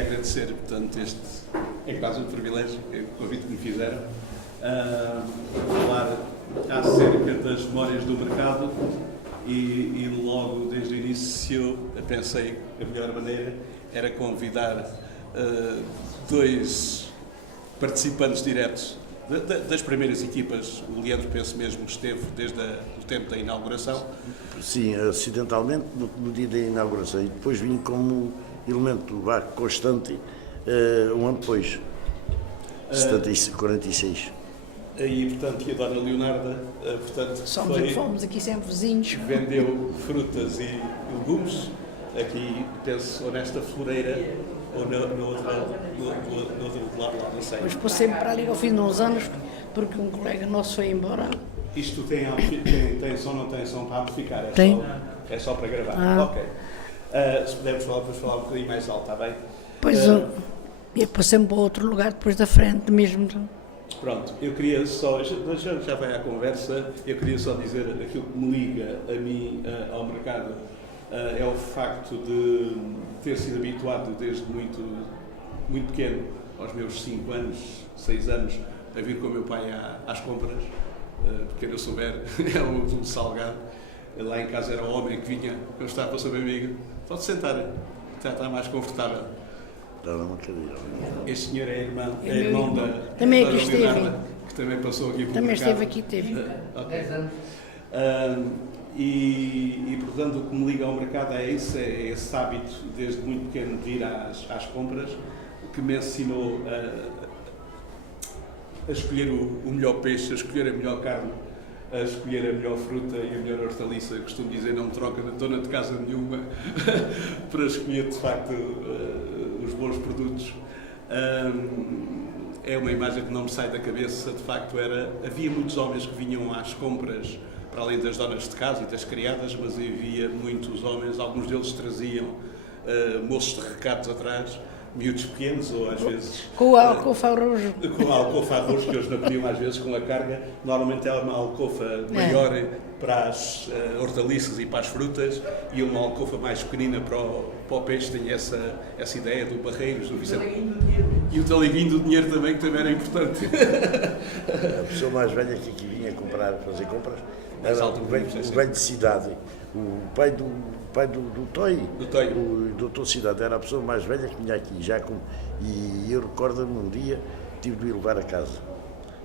queria agradecer, portanto, este é quase um privilégio, o convite que me fizeram, falar acerca das memórias do mercado e logo desde o início eu pensei que a melhor maneira era convidar dois participantes diretos das primeiras equipas. O Leandro, penso mesmo, esteve desde o tempo da inauguração. Sim, acidentalmente no dia da inauguração, e depois vim como elemento constante um ano depois, 46. Aí, portanto, e a Dona Leonarda, portanto, fomos aqui sempre vizinhos. Vendeu frutas e legumes, aqui, penso, ou nesta floreira, ou no outro lado, não sei. Mas passei para ali ao fim de uns anos, porque um colega nosso foi embora. Isto tem som, não tem som para amplificar? Tem. É só para gravar? Ok. Se pudermos falar um bocadinho mais alto, está bem? Pois eu passei-me para outro lugar depois da frente mesmo. Pronto, eu queria só, já vai à conversa, eu queria só dizer aquilo que me liga a mim ao mercado, é o facto de ter sido habituado desde muito pequeno, aos meus 5 anos, 6 anos, a vir com o meu pai às compras, porque eu souber, é um salgado. Lá em casa era o homem que vinha, eu estava para o seu amigo, pode sentar, já está mais confortável. Este senhor é irmão da também aqui esteve, que também passou aqui por também mercado. esteve aqui, teve. 10 anos. E portanto o que me liga ao mercado é esse hábito desde muito pequeno de ir às compras, que me ensinou a escolher o melhor peixe, a escolher a melhor carne, a escolher a melhor fruta e a melhor hortaliça. Eu costumo dizer, não troca de dona de casa nenhuma para escolher de facto os bons produtos. É uma imagem que não me sai da cabeça. De facto, havia muitos homens que vinham às compras, para além das donas de casa e das criadas, mas havia muitos homens, alguns deles traziam moços de recados atrás, miúdos pequenos, ou às vezes... Com a alcofa rojo. Com a alcofa rojo, que eles não podiam às vezes com a carga. Normalmente é uma alcofa maior para as hortaliças e para as frutas, e uma alcofa mais pequenina para o peixe. Tem essa ideia do Barreiros, do Vicente. E o taliguinho do dinheiro também, que também era importante. A pessoa mais velha que aqui vinha fazer compras era o velho de cidade. O pai do Toy, o doutor Cidade, era a pessoa mais velha que vinha aqui. E eu recordo-me um dia, tive de ir levar a casa.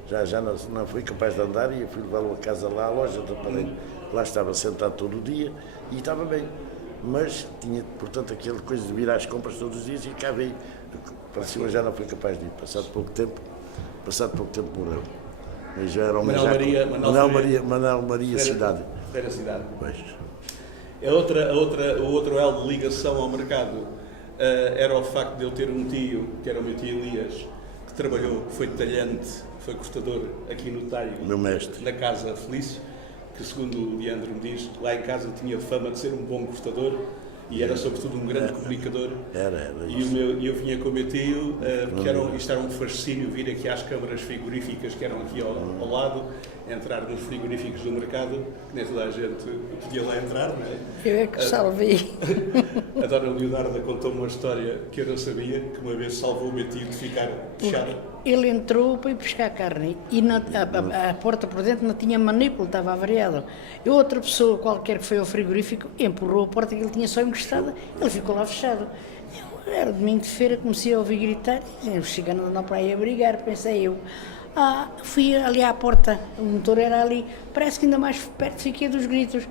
Já não fui capaz de andar e eu fui levá-lo a casa lá à loja da Padeiro. Lá estava sentado todo o dia e estava bem. Mas tinha, portanto, aquela coisa de vir às compras todos os dias e cá veio. Para cima já não fui capaz de ir. Passado pouco tempo morreu. Mas já era Manuel Maria Cidade. Era Cidade. Pois. O outro elo de ligação ao mercado era o facto de eu ter um tio, que era o meu tio Elias, que trabalhou, foi talhante, foi cortador aqui no talho, meu mestre, na Casa Felício, que segundo o Leandro me diz, lá em casa tinha fama de ser um bom cortador e era sobretudo um grande comunicador. Era E eu vinha com o meu tio, isto era um fascínio vir aqui às câmaras frigoríficas que eram aqui ao lado, entrar nos frigoríficos do mercado, que nem toda a gente podia lá entrar, não é? Eu é que salvei. A Dona Leonarda contou-me uma história que eu não sabia, que uma vez salvou o meu tio de ficar fechado. Ele entrou para ir buscar carne e a porta por dentro não tinha manípulo, estava avariado. E outra pessoa qualquer que foi ao frigorífico empurrou a porta que ele tinha só encostada, ele ficou lá fechado. Era domingo de feira, comecei a ouvir gritar, os ciganos andam para aí a brigar, pensei eu. Fui ali à porta, o motor era ali, parece que ainda mais perto fiquei dos gritos.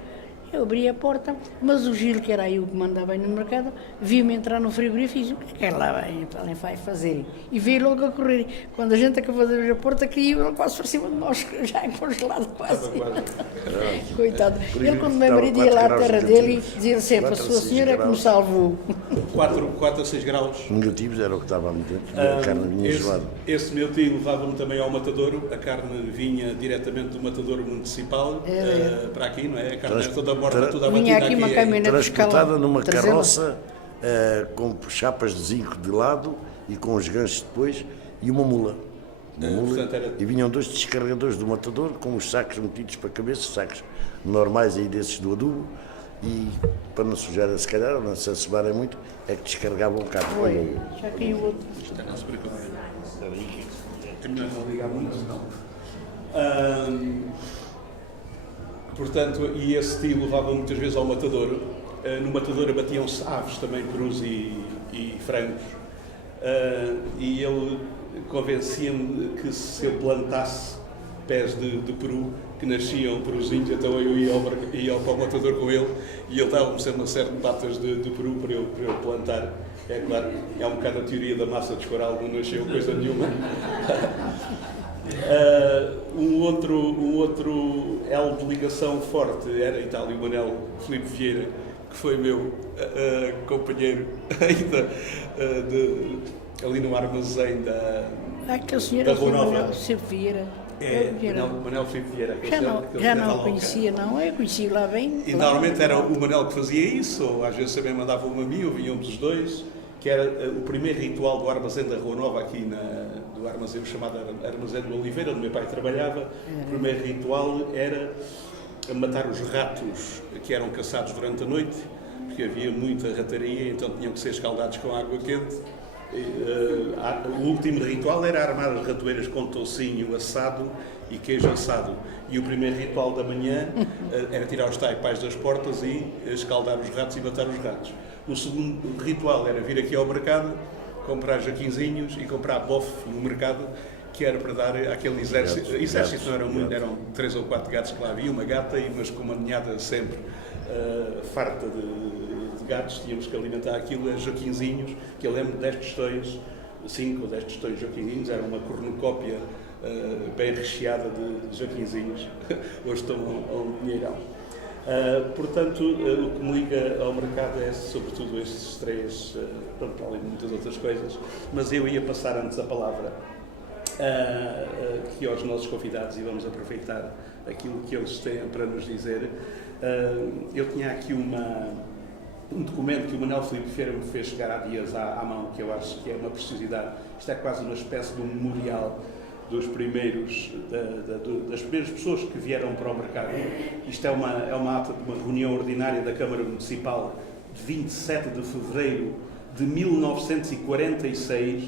Eu abri a porta, mas o Gil, que era aí o que mandava aí no mercado, viu-me entrar no frigorífico e disse, o que é que lá vai fazer? E veio logo a correr. Quando a gente acabou de abrir a porta, caiu ele quase por cima de nós, já congelado quase. Coitado. Ele, quando meu marido ia lá à terra dele, dizia sempre, a sua senhora é que me salvou. 4 a 6 graus. Negativos era o que estava ali dentro, a carne vinha gelada. Esse meu tio levava-me também ao matadouro, a carne vinha diretamente do matadouro municipal para aqui, não é? A carne era toda morta, toda vinha aqui uma caminhonete transportada numa carroça com chapas de zinco de lado e com os ganchos depois e uma mula. E vinham 2 descarregadores do matador com os sacos metidos para a cabeça, sacos normais aí desses do adubo, e para não sujar, se calhar, ou não se assobarem muito, é que descarregavam o carro. Olha aí. Já caiu outro. Não se preocupe. É melhor não ligar muito, não. Portanto, e esse tio levava muitas vezes ao matadouro. No matadouro abatiam-se aves também, perus e frangos. E ele convencia-me que se eu plantasse pés de peru, que nasciam peruzinhos, então eu ia para o matador com ele e ele dava-me sempre uma série de patas de peru para eu plantar. É claro, é um bocado a teoria da massa de escoral, não nasceu coisa nenhuma. Um outro elo de ligação forte era Itália, o Manel Filipe Vieira, que foi meu companheiro ainda ali no armazém da Rua Nova. Manel Filipe Vieira. Já não o conhecia, não. Eu conheci lá bem. E normalmente era o Manel que fazia isso, ou às vezes também mandavam-me a mim, ou vinhamos os dois, que era o primeiro ritual do armazém da Rua Nova, aqui do armazém chamado Armazém do Oliveira, onde meu pai trabalhava. O primeiro ritual era matar os ratos que eram caçados durante a noite, porque havia muita rataria, então tinham que ser escaldados com água quente. O último ritual era armar as ratoeiras com toucinho assado e queijo assado. E o primeiro ritual da manhã era tirar os taipais das portas e escaldar os ratos e matar os ratos. O segundo ritual era vir aqui ao mercado, comprar jaquinzinhos e comprar bofe no mercado, que era para dar aquele exército. Exército não eram muito, eram 3 ou 4 gatos que lá havia, uma gata e mas com uma ninhada sempre farta de gatos, tínhamos que alimentar aquilo a jaquinzinhos, que eu lembro de 10 tostões, 5 ou 10 tostões jaquinzinhos, era uma cornucópia bem recheada de jaquinzinhos. Hoje estão a um dinheirão. Portanto, o que me liga ao mercado é sobretudo estes três, além de muitas outras coisas, mas eu ia passar antes a palavra aqui aos nossos convidados e vamos aproveitar aquilo que eles têm para nos dizer. Eu tinha aqui um documento que o Manel Filipe Vieira me fez chegar há dias à mão, que eu acho que é uma preciosidade. Isto é quase uma espécie de um memorial dos primeiros, das primeiras pessoas que vieram para o mercado. Isto é uma ata de uma reunião ordinária da Câmara Municipal de 27 de fevereiro de 1946,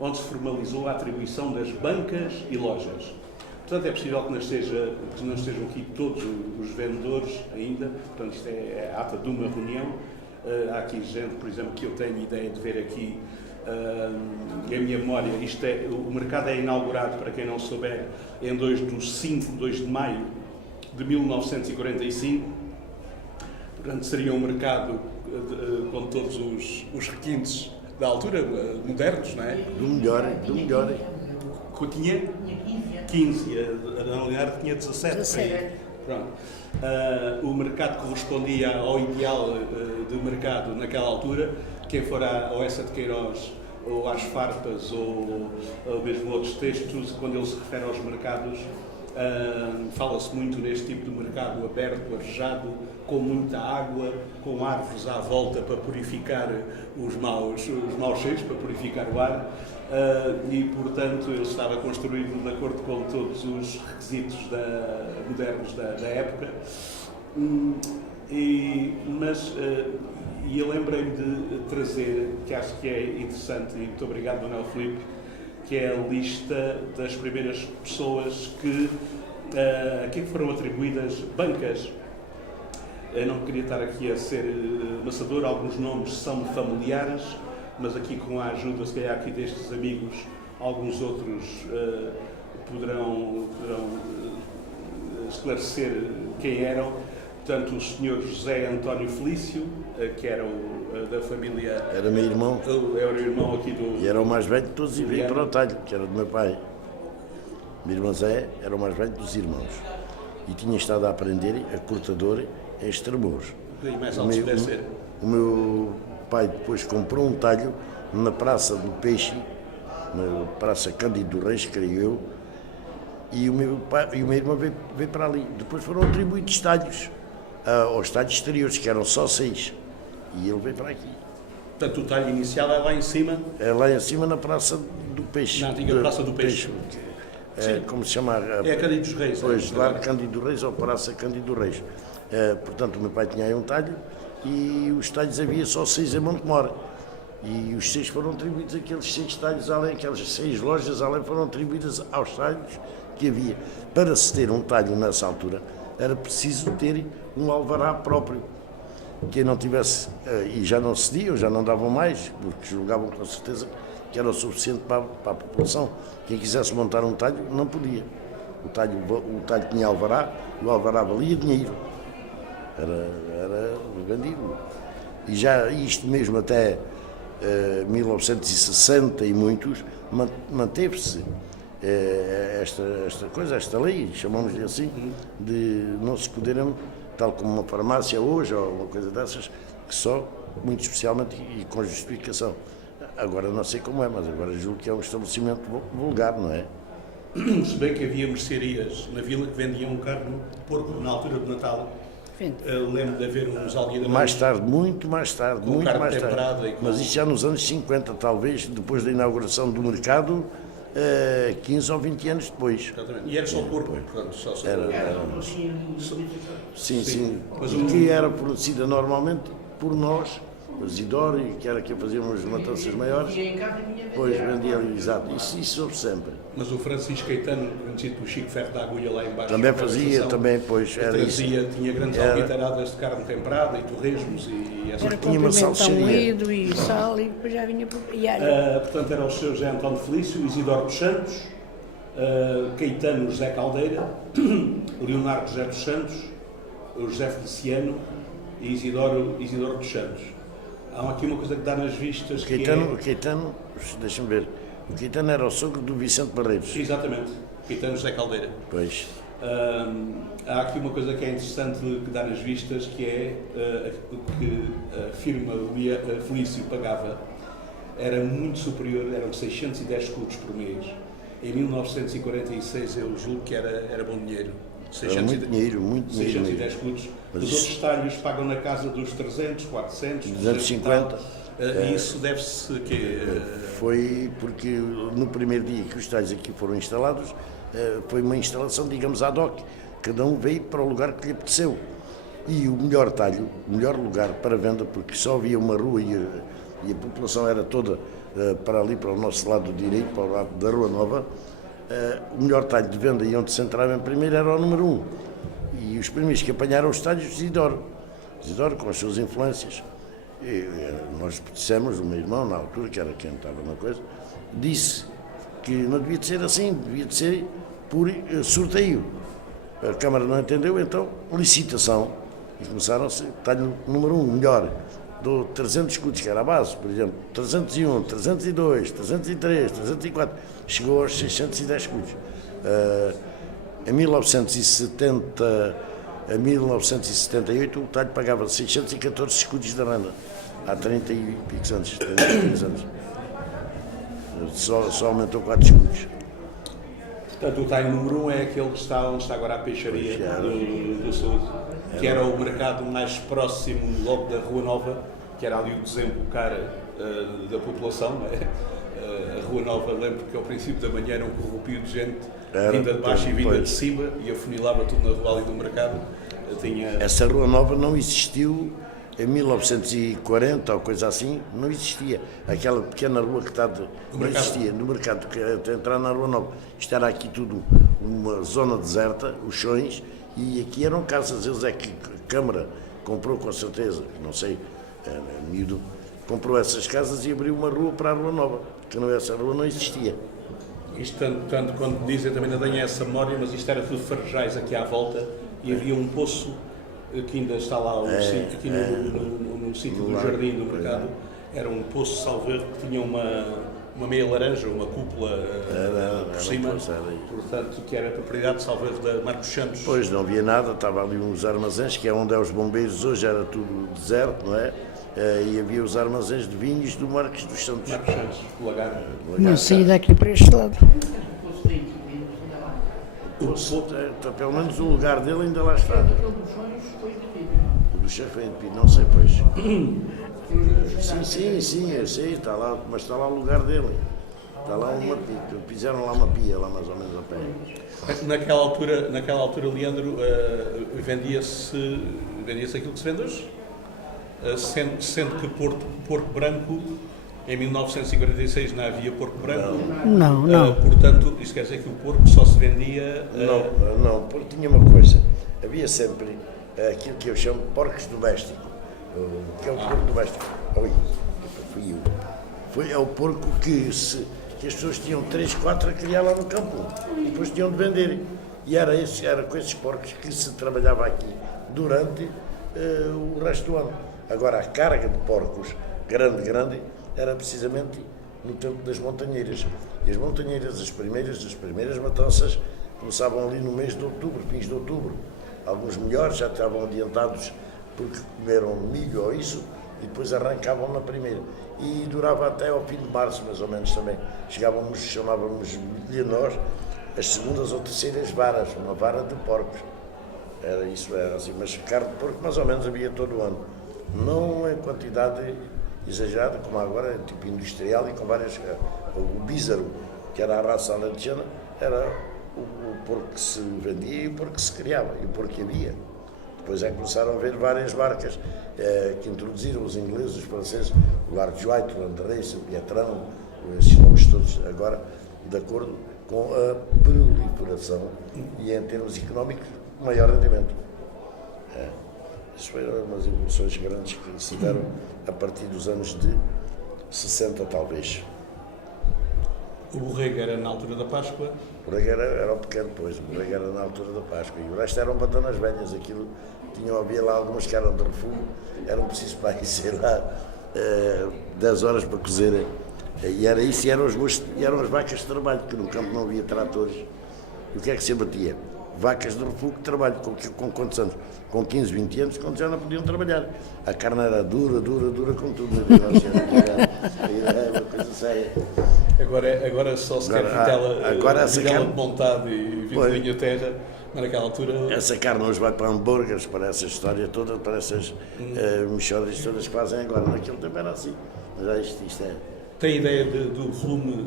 onde se formalizou a atribuição das bancas e lojas. Portanto, é possível que não estejam aqui todos os vendedores ainda, portanto, isto é a ata de uma reunião. Há aqui gente, por exemplo, que eu tenho ideia de ver aqui, em minha memória, o mercado é inaugurado, para quem não souber, em 2 de maio de 1945, portanto, seria um mercado com todos os requintes da altura, modernos, não é? Do melhor. Tinha 15, a Leonardo tinha 17. Pronto. O mercado correspondia ao ideal do mercado naquela altura. Quem for ao Essa de Queiroz ou às farpas ou mesmo outros textos, quando ele se refere aos mercados, fala-se muito neste tipo de mercado aberto, arejado, com muita água, com árvores à volta para purificar os maus cheiros, para purificar o ar. E, portanto, ele estava construído de acordo com todos os requisitos modernos da época. E eu lembrei-me de trazer, que acho que é interessante, e muito obrigado, Manel Filipe, que é a lista das primeiras pessoas que foram atribuídas bancas. Eu não queria estar aqui a ser maçador, alguns nomes são familiares, mas aqui com a ajuda, se calhar, aqui destes amigos, alguns outros poderão esclarecer quem eram. Portanto, o Sr. José António Felício, que era da família... Era meu irmão. Era o irmão aqui do... E era o mais velho de todos e veio para o talho, que era do meu pai. Meu irmão Zé era o mais velho dos irmãos. E tinha estado a aprender a cortador em Estremoz. Mais alto deve ser. O meu pai depois comprou um talho na Praça do Peixe, na Praça Cândido do Reis, creio eu, e o meu irmão veio para ali. Depois foram atribuídos talhos aos talhos exteriores, que eram só 6, e ele veio para aqui. Portanto, o talho inicial é lá em cima? É lá em cima na Praça do Peixe. Na antiga Praça do Peixe. Como se chama? É a Cândido dos Reis. Pois, lá Cândido dos Reis ou Praça Cândido dos Reis. Portanto, o meu pai tinha aí um talho e os talhos havia só 6 em Montemor. E os 6 foram atribuídos, aqueles 6 talhos além, aquelas 6 lojas além foram atribuídas aos talhos que havia. Para se ter um talho nessa altura, era preciso ter um alvará próprio. Quem não tivesse, e já não cediam, já não davam mais, porque julgavam com certeza que era o suficiente para a população. Quem quisesse montar um talho, não podia. O talho tinha alvará, e o alvará valia dinheiro. Era vendido. E já isto mesmo até 1960 e muitos, manteve-se esta lei, chamamos-lhe assim, de não se poderem, tal como uma farmácia hoje, ou uma coisa dessas, que só, muito especialmente, e com justificação. Agora não sei como é, mas agora julgo que é um estabelecimento vulgar, não é? Se bem que havia mercearias na vila que vendiam carne de porco na altura do Natal. Lembro de haver uns aldeadores. Mais tarde, muito mais tarde. Com... Mas isto já nos anos 50, talvez, depois da inauguração do mercado, 15 ou 20 anos depois. Exatamente. E era só porco, portanto, só Sim. Mas que era fornecida normalmente por nós, o Isidoro, que era quem fazíamos matanças maiores, pois vendia ali, exato, isso houve sempre. Mas o Francisco Caetano, conhecido por Chico Ferro da Agulha lá embaixo, também fazia, pois era trazia, isso. Tinha grandes alquitaradas de carne temperada e torresmos e essas coisas. Tinha uma moído e sal e depois já vinha por... portanto, era o Sr. José António Felício, Isidoro dos Santos, Caetano José Caldeira, Leonardo José dos Santos, José Feliciano e Isidoro dos Santos. Há aqui uma coisa que dá nas vistas. O Caetano, deixa-me ver, o Caetano era o sogro do Vicente Barreiros. Exatamente, Caetano José Caldeira. Pois. Há aqui uma coisa que é interessante que dá nas vistas, que é que a firma Felício pagava, era muito superior, eram 610 escudos por mês. Em 1946 eu julgo que era bom dinheiro. 610 escudos. Os outros talhos pagam na casa dos 300, 400, 250. E isso deve-se que... Foi porque no primeiro dia que os talhos aqui foram instalados, foi uma instalação, digamos, ad hoc. Cada um veio para o lugar que lhe apeteceu. E o melhor talho, o melhor lugar para venda, porque só havia uma rua e a população era toda para ali, para o nosso lado direito, para o lado da Rua Nova, o melhor talho de venda e onde se entrava em primeiro era o número 1. E os primeiros que apanharam os talhos, Isidoro com as suas influências. E nós dissemos, o meu irmão, na altura, que era quem estava na coisa, disse que não devia de ser assim, devia de ser por sorteio. A Câmara não entendeu, então licitação. E começaram-se, talho número 1, melhor. Dou 300 escudos, que era a base, por exemplo, 301, 302, 303, 304, chegou aos 610 escudos. Em 1978, o talho pagava 614 escudos de renda, há 30 e picos anos, 33 anos. Só aumentou 4 escudos. Portanto, o talho número 1 é aquele que está onde está agora a peixaria do Sul, que era o mercado mais próximo logo da Rua Nova, que era ali o desembocar da população, não é? A Rua Nova, lembro que ao princípio da manhã era um corrupio de gente, vinda de baixo e vinda de cima, e afunilava tudo na rua ali do mercado. Essa Rua Nova não existiu em 1940 ou coisa assim, não existia. Aquela pequena rua que está não existia, no mercado, que até entrar na Rua Nova. Isto era aqui tudo uma zona deserta, os chões, e aqui eram casas. Eles é que a Câmara comprou com certeza, não sei, miúdo, comprou essas casas e abriu uma rua para a Rua Nova, que essa rua não existia. Isto tanto quando dizem, também não tenho essa memória, mas isto era tudo farejais aqui à volta e havia um poço que ainda está lá aqui no sítio do jardim do mercado. Era um poço, salvo erro, que tinha uma meia laranja, uma cúpula por cima, portanto, que era a propriedade, salvo erro, da Marcos Santos. Pois, não havia nada, estava ali uns armazéns, que é onde é os bombeiros hoje, era tudo deserto, não é? E havia os armazéns de vinhos do Marcos dos Santos. Marcos Santos, do Lagar. Não saí daqui para este lado. Pelo menos o lugar dele ainda lá está. O do chefe foi entupido, não sei, pois. Sim, eu sei, está lá, mas está lá o lugar dele. Está lá uma pia, fizeram lá uma pia, lá mais ou menos ao pé. Naquela altura, Leandro, vendia-se aquilo que se vende hoje? Sendo que porco branco, em 1946 não havia porco branco. Não. Portanto, isso quer dizer que o porco só se vendia... Não, porque tinha uma coisa. Havia sempre aquilo que eu chamo de porcos domésticos. Que é o porco doméstico. Oi, fui eu. É o porco que as pessoas tinham 3, 4 a criar lá no campo. E depois tinham de vender. E era com esses porcos que se trabalhava aqui durante o resto do ano. Agora, a carga de porcos grande, era precisamente no tempo das montanheiras. E as montanheiras, as primeiras matanças, começavam ali no mês de outubro, fins de outubro. Alguns melhores já estavam adiantados porque comeram milho ou isso, e depois arrancavam na primeira. E durava até ao fim de março, mais ou menos também. Chamávamos-lhe nós as segundas ou terceiras varas, uma vara de porcos. Era assim, mas carne de porco mais ou menos havia todo o ano. Não em quantidade exagerada, como agora, tipo industrial e com várias... O bízaro, que era a raça alentejana, era o porco que se vendia e o porco que se criava, e o porco que havia. Depois é que começaram a haver várias marcas que introduziram os ingleses, os franceses, o Large White, o Landrace, o Pietrão, esses nomes todos agora, de acordo com a proliferação e, em termos económicos, maior rendimento. Isso foram umas evoluções grandes que se deram a partir dos anos de 60, talvez. O borrego era na altura da Páscoa? O borrego era o pequeno, pois. O borrego era na altura da Páscoa. E o resto eram batanas velhas. Aquilo, havia lá algumas que eram de refúgio. Eram preciso para ir, sei lá, 10 horas para cozerem. E era isso, e eram as vacas de trabalho, porque no campo não havia tratores. E o que é que se abatia? Vacas de refúgio de trabalho, com quantos anos? Com 15, 20 anos, quando já não podiam trabalhar. A carne era dura como tudo. Era uma coisa séria. Agora só se quer vitela de montado e vinho terra, mas naquela altura... Essa carne hoje vai para hambúrgueres, para essa história toda, para essas mexórdias todas que fazem agora. Naquele tempo era assim. Mas isto é... Tem ideia do volume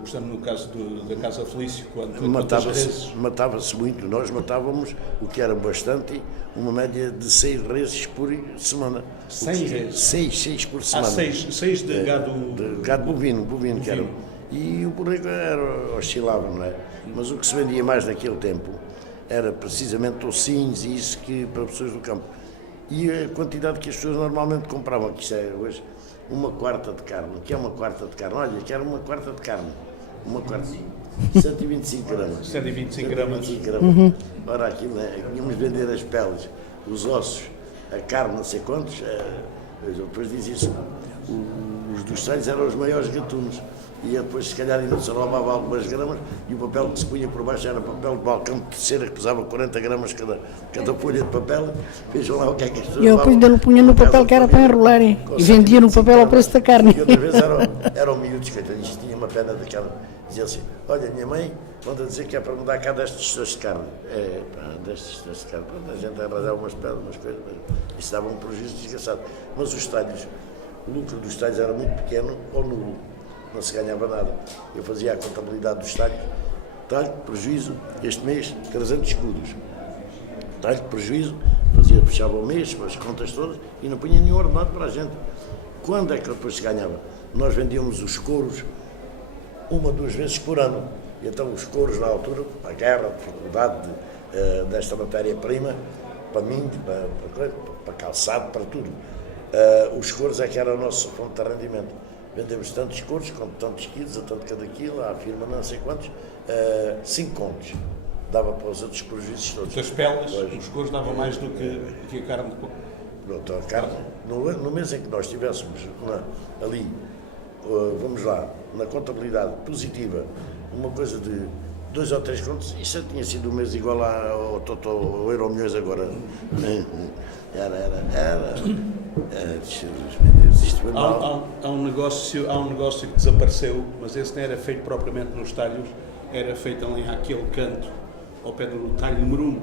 portanto, no caso da Casa Felício, matava-se muito. Nós matávamos, o que era bastante, uma média de 6 reses por semana. 100 reses? 6 por semana. 6 de gado... De gado bovino que era. E o borrego oscilava, não é? Mas o que se vendia mais naquele tempo era precisamente tocinhos e isso que para pessoas do campo. E a quantidade que as pessoas normalmente compravam, que isto é hoje... Uma quarta de carne. O que é uma quarta de carne? Olha, quero uma quarta de carne. 125 gramas. 125 gramas. Ora, aquilo, tínhamos de vender as peles, os ossos, a carne, não sei quantos. Depois diz isso. Os dos talhos eram os maiores gatunos. E depois, se calhar, ainda se roubava algumas gramas e o papel que se punha por baixo era papel de balcão de terceira, que pesava 40 gramas cada folha de papel. Vejam lá o que é que as pessoas eu ainda não punha no papel que era para enrolarem e vendia no papel ao preço da carne. E outra vez eram miúdos, coitadinhos, tinha uma pena daquela. Dizia assim: olha, minha mãe manda dizer que é para mudar cá destes testes de carne. Destes testes de carne. A gente arranjava umas pedras, umas coisas, mas isso dava um prejuízo desgraçado. Mas os talhos, o lucro dos talhos era muito pequeno ou nulo. Não se ganhava nada. Eu fazia a contabilidade dos talhos. Talho, prejuízo, este mês, 300 escudos. Talho, prejuízo, fechava o mês, as contas todas, e não punha nenhum ordenado para a gente. Quando é que depois se ganhava? Nós vendíamos os couros 1 ou 2 vezes por ano. E então os couros, na altura, a guerra, a dificuldade desta matéria-prima, para mim, para calçado, para tudo. Os couros é que era a nossa fonte de rendimento. Vendemos tantos couros, com tantos quilos, a tanto cada quilo, à firma não sei quantos, 5 contos. Dava para os outros prejuízos todos. Das peles, os couros davam mais do que a carne de porco. Pronto, a carne, no mês em que nós estivéssemos ali, vamos lá, na contabilidade positiva, uma coisa de 2 ou 3 contos, isso tinha sido um mês igual ao Euro Milhões agora. Há um negócio que desapareceu, mas esse não era feito propriamente nos talhos, era feito ali àquele canto ao pé do talho número 1,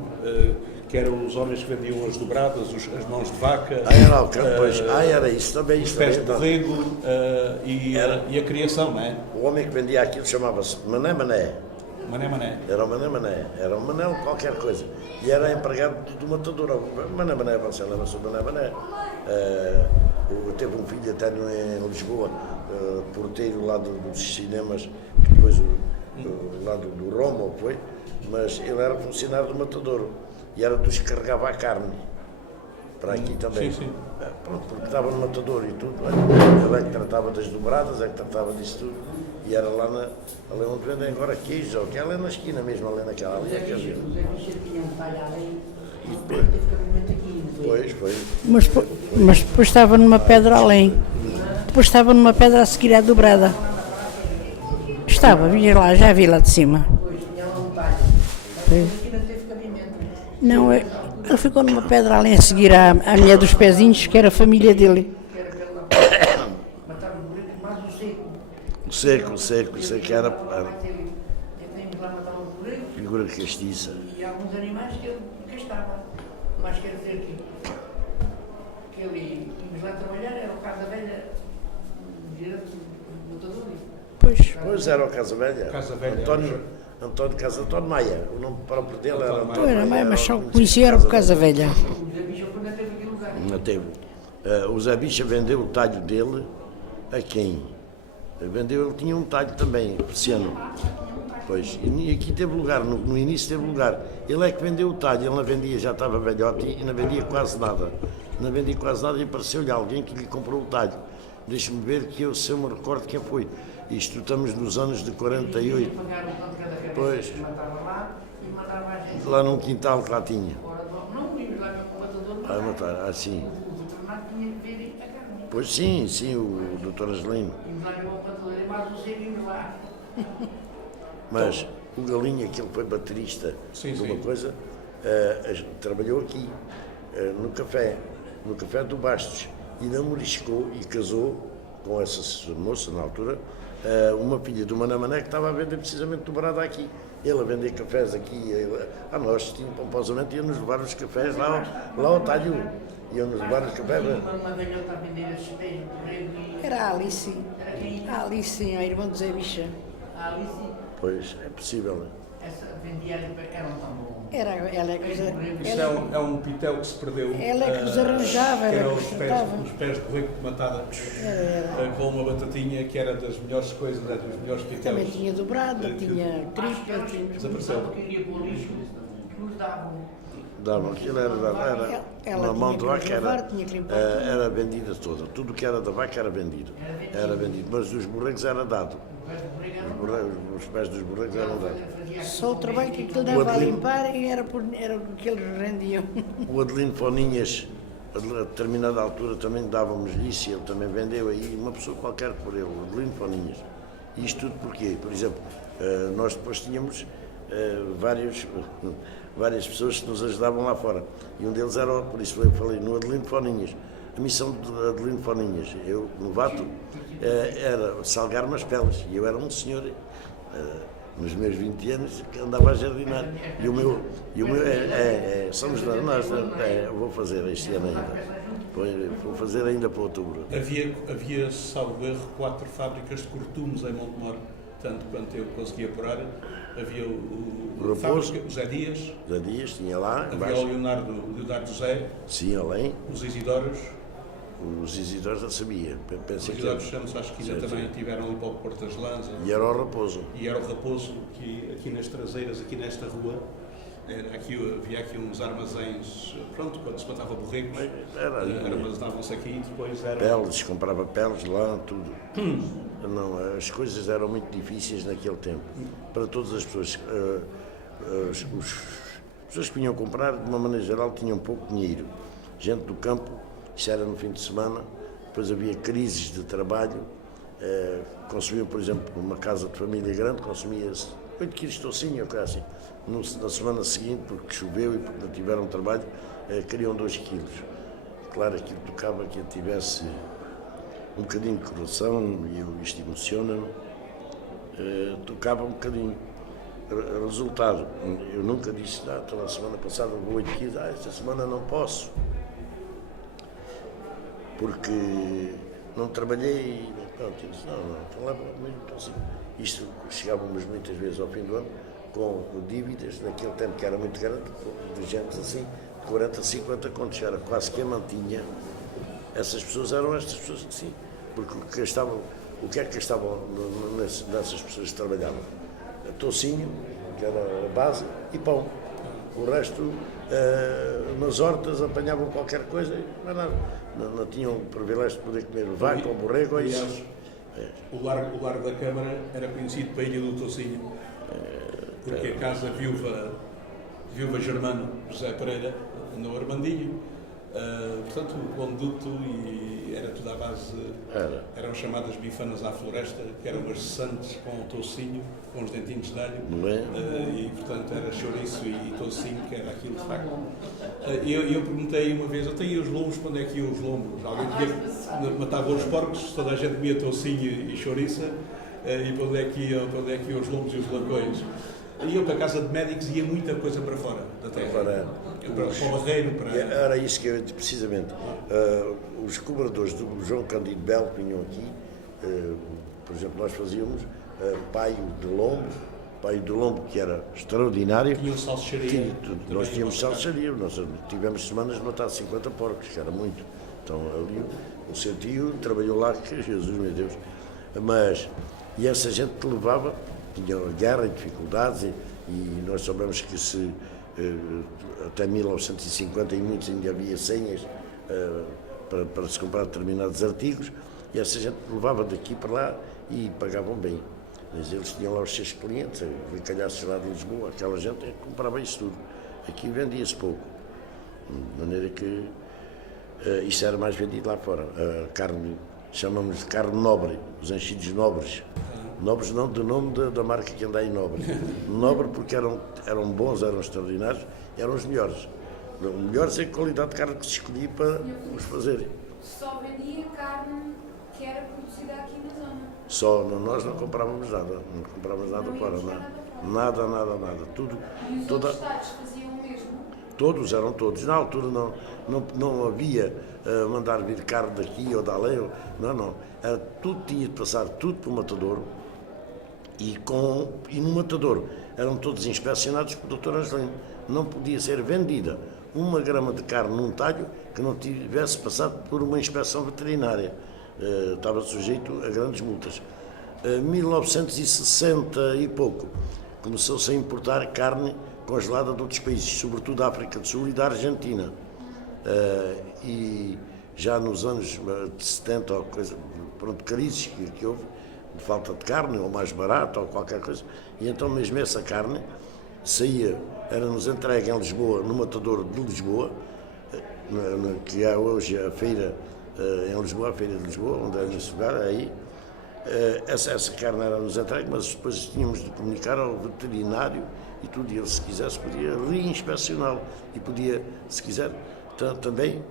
que eram os homens que vendiam as dobradas, as mãos de vaca. Era o campo, pois. Era isso também. Os pés de borrego e a criação, não é? O homem que vendia aquilo chamava-se Mané Mané. Mané Mané. Era o Mané Mané. Era o Manel qualquer coisa. E era empregado do matador. Mané Mané, você lembra-se do Mané Mané? Teve um filho até em Lisboa, porteiro lá dos cinemas, que depois lá do Roma foi, mas ele era funcionário do Matadouro e era dos que carregava a carne para aqui também. Sim, sim. Pronto, porque estava no Matadouro e tudo, ele é que tratava das dobradas, é que tratava disso tudo, e era lá ali onde vendem agora queijo, que ela é na esquina mesmo, ali naquela ali. Pois, foi. Mas depois estava numa pedra além. Depois estava numa pedra a seguir à dobrada. Estava, vinha lá, já vi lá de cima. Não, ele ficou numa pedra além a seguir à mulher dos pezinhos, que era a família dele. O seco era figura castiça. E alguns animais que ele gastava. Mas quer dizer que ele íamos lá trabalhar, era o Casa Velha, direto do lutador. Pois era o Casa Velha. Casa Velha. Antônio Maia. O nome próprio dele era Antônio Era Maia. mas só conhecia era o Casa Velha. Não teve. O Zé Bicha vendeu o talho dele a quem? Ele tinha um talho também, persiano. Pois, e aqui teve lugar, no início teve lugar. Ele é que vendeu o talho, ele não vendia, já estava velhote e não vendia quase nada. Não vendia quase nada e apareceu-lhe alguém que lhe comprou o talho. Deixa-me ver que eu, se eu me recordo quem foi. Isto estamos nos anos de 48. Pois. Lá num quintal que lá tinha. Sim. Pois sim, o Dr. Angelino. Mas o Galinha, que ele foi baterista de uma coisa, trabalhou aqui, no café do Bastos, e namoriscou e casou com essa moça, na altura, uma filha do Mané Mané que estava a vender precisamente dobrada aqui. Ele a vender cafés aqui, nós tínhamos pomposamente, íamos levar os cafés lá ao talho, íamos levar os cafés. Era a Alice. A Alice, a irmã do Zé Bicha. Pois, é possível. Essa vendia era um tabu. Ela é que Isso é um pitel que se perdeu. Ela é que os arranjava, que era era que os pés de borrego de matada. Com uma batatinha que era das melhores coisas, dos melhores pitéis. Também tinha dobrado, tinha tripa, tinha... Desapareceu. Davam, aquilo era uma mão de vaca, era vendida toda. Tudo que era da vaca era vendido. Mas dos borregos era dado. Os pés dos borregos eram dados. Só o trabalho que aquilo dava a limpar era o que eles rendiam. O Adelino Foninhas, a determinada altura, também dávamos isso, ele também vendeu aí, uma pessoa qualquer por ele, o Adelino Foninhas. E isto tudo porquê? Por exemplo, nós depois tínhamos várias pessoas que nos ajudavam lá fora. E um deles era, por isso eu falei, no Adelino Foninhas. A missão de Adelino Foninhas, eu, novato, era salgar umas peles. E eu era um senhor, nos meus 20 anos, que andava a jardinar. E o meu somos nós, eu vou fazer este ano ainda. Vou fazer ainda para outubro. Havia, salvo erro, 4 fábricas de cortumes em Montemor. Tanto quanto eu conseguia apurar, havia o Zé Dias. Zé Dias, tinha lá. Havia o Leonardo José. Sim, além. Os Isidoros. Os Isidoros não sabia. Os Isidoros Santos, acho que ainda também tiveram ali para o Porto das Lãs. E era o Raposo. E era o Raposo, que aqui nas traseiras, aqui nesta rua, havia aqui uns armazéns, pronto, quando se matava borregos, armazenavam-se aqui e depois era... Peles, comprava peles lá, tudo. Não, as coisas eram muito difíceis naquele tempo, para todas as pessoas. As pessoas que vinham comprar, de uma maneira geral, tinham pouco dinheiro. Gente do campo, isso era no fim de semana, depois havia crises de trabalho, consumiam, por exemplo, uma casa de família grande, consumia-se 8 quilos de tocinho, ou coisa assim. Na semana seguinte, porque choveu e porque não tiveram trabalho, queriam 2 quilos. Claro, aquilo tocava que eu tivesse um bocadinho de coração, e isto emociona-me, tocava um bocadinho. Resultado, eu nunca disse, na semana passada vou 8 quilos, esta semana não posso, porque não trabalhei, pronto, eu disse, não, então leva mesmo, então assim. Isto chegávamos muitas vezes ao fim do ano com dívidas, naquele tempo que era muito grande, de gente assim, de 40, 50 contos, era quase que a mantinha. Essas pessoas eram estas pessoas que sim, porque o que é que gastavam nessas pessoas que trabalhavam? Tocinho, que era a base, e pão. O resto, nas hortas, apanhavam qualquer coisa e não era nada. Não tinham o privilégio de poder comer vaca ou borrego ou isso. O largo da Câmara era conhecido para a Ilha do Tocinho, porque a casa viúva Germano José Pereira, no Armandinho. Portanto, o conduto e era tudo à base, eram chamadas bifanas à floresta, que eram umas sandes com o toucinho, com os dentinhos de alho, e portanto era chouriço e toucinho, que era aquilo de facto. Eu perguntei uma vez, eu tenho os lombos, quando é que iam os lombos? Alguém matava os porcos, toda a gente comia toucinho e chouriça, e para onde é que iam os lombos e os lancões? E eu, para a casa de médicos, ia muita coisa para fora da terra. Para o Barreiro, para... Era isso que eu, precisamente, os cobradores do João Cândido Belo que vinham aqui, por exemplo, nós fazíamos paio de lombo, que era extraordinário. Tinha salsicharia. Nós tínhamos salsicharia, nós tivemos semanas de matar 50 porcos, que era muito. Então, ali, o seu tio trabalhou lá, que Jesus, meu Deus. E essa gente que levava, tinha guerra e dificuldades, e nós soubemos que até 1950 em muitos ainda havia senhas para se comprar determinados artigos, e essa gente levava daqui para lá e pagavam bem. Mas eles tinham lá os seus clientes, calhaços lá de Lisboa, aquela gente comprava isso tudo. Aqui vendia-se pouco, de maneira que isso era mais vendido lá fora. A carne, chamamos de carne nobre, os enchidos nobres. Nobres não do nome da marca que anda aí, Nobre. Nobre porque eram bons, eram extraordinários, eram os melhores. Os melhores é a qualidade de carne que se escolhia para os fazerem. Só vendia carne que era produzida aqui na zona? Só, nós não comprávamos nada, não comprávamos nada fora, nada. Tudo, e os outros estados faziam o mesmo? Todos, eram todos. Na altura não havia mandar vir carne daqui ou dali, não. Tudo tinha de passar tudo para o matadouro. E no matadouro eram todos inspecionados pelo Dr. Angelino. Não podia ser vendida 1 grama de carne num talho que não tivesse passado por uma inspeção veterinária. Estava sujeito a grandes multas. 1960 e pouco começou-se a importar carne congelada de outros países, sobretudo da África do Sul e da Argentina. E já nos anos de 70, ou coisa, crises que houve, de falta de carne, ou mais barata, ou qualquer coisa, e então mesmo essa carne era-nos entregue em Lisboa, no matadouro de Lisboa, que é hoje a feira em Lisboa, a feira de Lisboa, onde é nesse lugar, aí. Essa carne era-nos entregue, mas depois tínhamos de comunicar ao veterinário e tudo, e ele, se quisesse, podia reinspecioná-lo, e podia, se quiser, também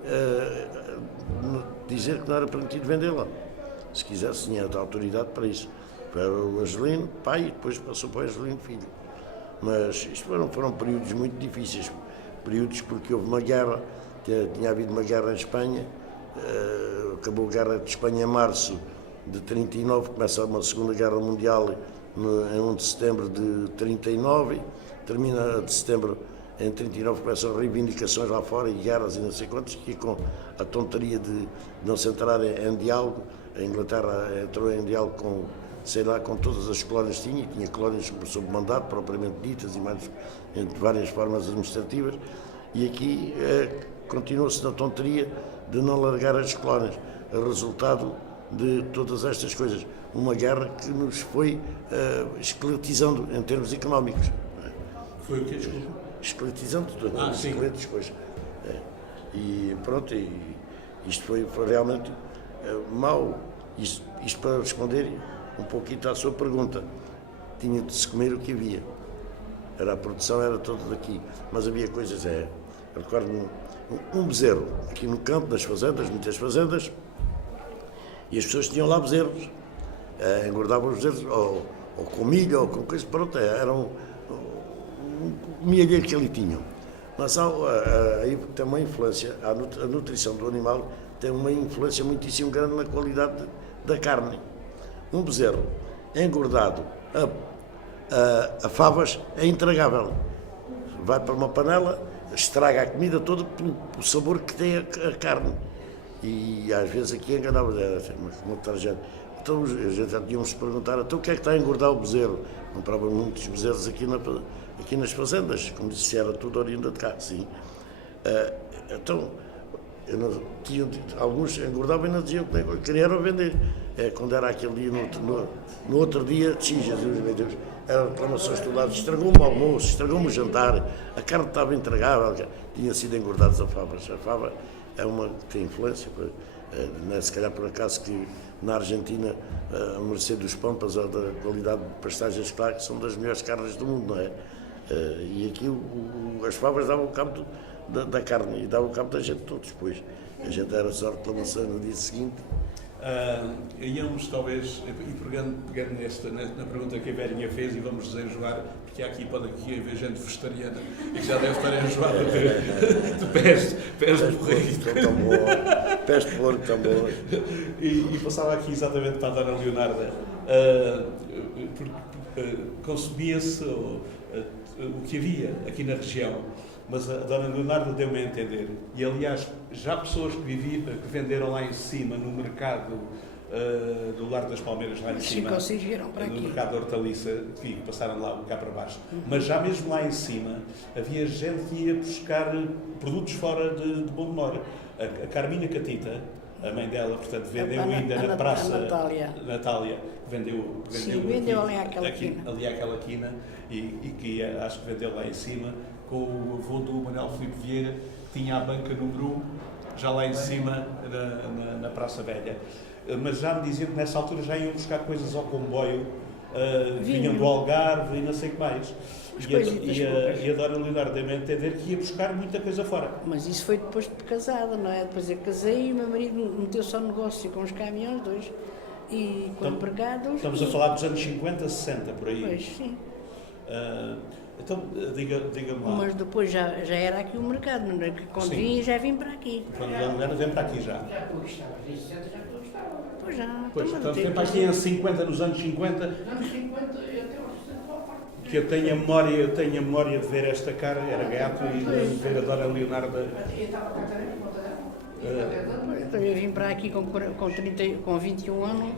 dizer que não era permitido vendê-la. Se quisesse, tinha a autoridade para isso. Foi o Angelino, pai, e depois passou para o Angelino, filho. Mas isto foram períodos muito difíceis, períodos porque houve uma guerra, tinha havido uma guerra em Espanha, acabou a guerra de Espanha em março de 39, começa uma Segunda Guerra Mundial em 1 de setembro de 39, termina de setembro em 39, começam reivindicações lá fora e guerras e não sei quantos, que com a tonteria de não se entrar em diálogo. A Inglaterra entrou em diálogo com todas as colónias que tinha colónias sob mandato, propriamente ditas, e mais entre várias formas administrativas, e aqui continua-se na tonteria de não largar as colónias. O resultado de todas estas coisas, uma guerra que nos foi esqueletizando em termos económicos. Foi o que desculpa? Esqueletizando os esqueletos, pois. E pronto, isto foi realmente mau. Isto para responder um pouquinho à sua pergunta. Tinha de se comer o que havia. A produção era toda daqui. Mas havia coisas, recordo-me um bezerro, aqui no campo, nas fazendas, muitas fazendas, e as pessoas tinham lá bezerros. Engordavam os bezerros, ou com milho, ou com coisa, pronto, era mielheiro que ele tinha. Mas aí tem uma influência, a nutrição do animal tem uma influência muitíssimo grande na qualidade da carne. Um bezerro engordado a favas é intragável. Vai para uma panela, estraga a comida toda pelo sabor que tem a carne. E às vezes aqui enganava, uma tragédia. Então a gente já tínhamos de perguntar, então o que é que está a engordar o bezerro? Compravam muitos bezerros aqui nas fazendas, como disse, era tudo oriunda de cá, sim. Então, alguns engordavam e não diziam que queriam vender. Quando era aquele dia, no outro dia, Jesus meu Deus, eram reclamações de todo lado, estragou-me o almoço, estragou-me o jantar, a carne estava intragável, tinha sido engordados a favas. A fava é uma que tem influência, se calhar por acaso que na Argentina, a mercê dos pampas, ou da qualidade de pastagens, claro, que são das melhores carnes do mundo, não é? E aqui as favas davam cabo da carne e davam cabo da gente todos depois. A gente era só reclamação no dia seguinte. Íamos talvez, e pegando na pergunta que a Verinha fez, e vamos desenjoar, porque pode haver gente vegetariana e que já deve estar enjoada de pés de porco. Pés de porco tão bom. E passava aqui exatamente para a Dona Leonarda, porque consumia-se o que havia aqui na região, mas a Dona Leonarda deu-me a entender, e aliás, já pessoas que venderam lá em cima, no mercado do Largo das Palmeiras, lá em cima, no mercado de hortaliça, que passaram lá cá para baixo, mas já mesmo lá em cima, havia gente que ia buscar produtos fora de Bom Menor. A Carmina Catita, a mãe dela, portanto, vendeu ainda na praça Natália, vendeu ali àquela quina, e que acho que vendeu lá em cima, com o avô do Manuel Filipe Vieira, que tinha a banca número 1, já lá em cima, na Praça Velha. Mas já me diziam que nessa altura já iam buscar coisas ao comboio, vinham do Algarve e não sei o que mais. E a Dona Leonardo deu-me a entender que ia buscar muita coisa fora. Mas isso foi depois de casada, não é? Depois eu casei e o meu marido meteu só negócio com os caminhões, 2, e com empregados. Estamos a falar dos anos 50, 60, por aí. Pois, sim. Então, diga-me lá. Mas depois já era aqui o mercado, não é? Quando vim, já vim para aqui. Quando a Leonardo vem para aqui já. Já conquistava, em 60 já conquistava. Pois já. Pois, então vem para aqui em 50, nos anos 50. Nos anos 50 eu tenho que eu tenho a memória de ver esta cara, era gato, e de ver a Dona Leonardo. Eu estava com a tarefa, então eu vim para aqui com 21 anos,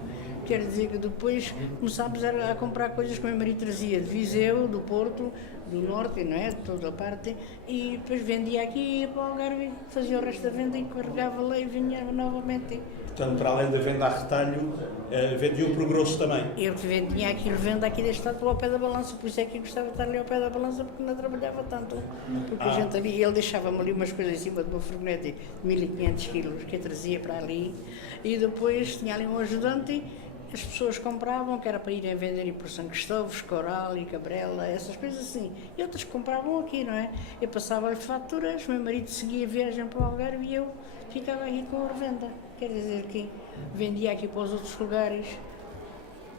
quer dizer que depois começámos a comprar coisas que o meu marido trazia de Viseu, do Porto, do Norte, não é? De toda a parte, e depois vendia aqui, ia para o Algarve, fazia o resto da venda e carregava lá e vinha novamente. Portanto, para além da venda a retalho, vendia por grosso também? Eu vendia aquilo, venda aqui deste lado ao pé da balança, por isso é que eu gostava de estar ali ao pé da balança, porque não trabalhava tanto. Porque a gente ali, ele deixava-me ali umas coisas em cima de uma furgoneta de 1500 quilos que eu trazia para ali, e depois tinha ali um ajudante. As pessoas compravam, que era para irem vender por São Cristóvão, Coral e Cabrela, essas coisas assim. E outras compravam aqui, não é? Eu passava-lhe faturas, o meu marido seguia a viagem para o Algarve e eu ficava aqui com a revenda. Quer dizer que vendia aqui para os outros lugares.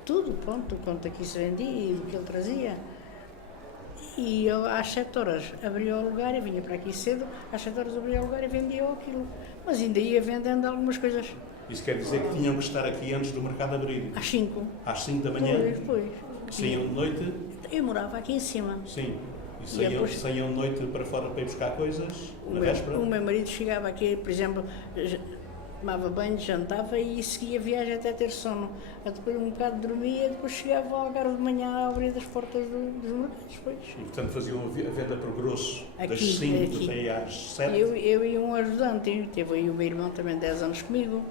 Tudo, pronto, quanto aqui se vendia e do que ele trazia. E eu, às 7 horas, abria o lugar, eu vinha para aqui cedo, às 7 horas abria o lugar e vendia aquilo. Mas ainda ia vendendo algumas coisas. Isso quer dizer que tinham que estar aqui antes do mercado abrir? Às 5. Às 5 da manhã? Depois. Saíam de noite? Eu morava aqui em cima. Sim. E saíam de noite para fora para ir buscar coisas na véspera? O meu marido chegava aqui, por exemplo, tomava banho, jantava e seguia a viagem até ter sono. Depois um bocado dormia e depois chegava ao Algarve de manhã a abrir as portas dos mercados. Depois. E portanto faziam a venda por grosso das aqui, 5 até às 7? Eu e um ajudante, teve aí o meu irmão também 10 anos comigo.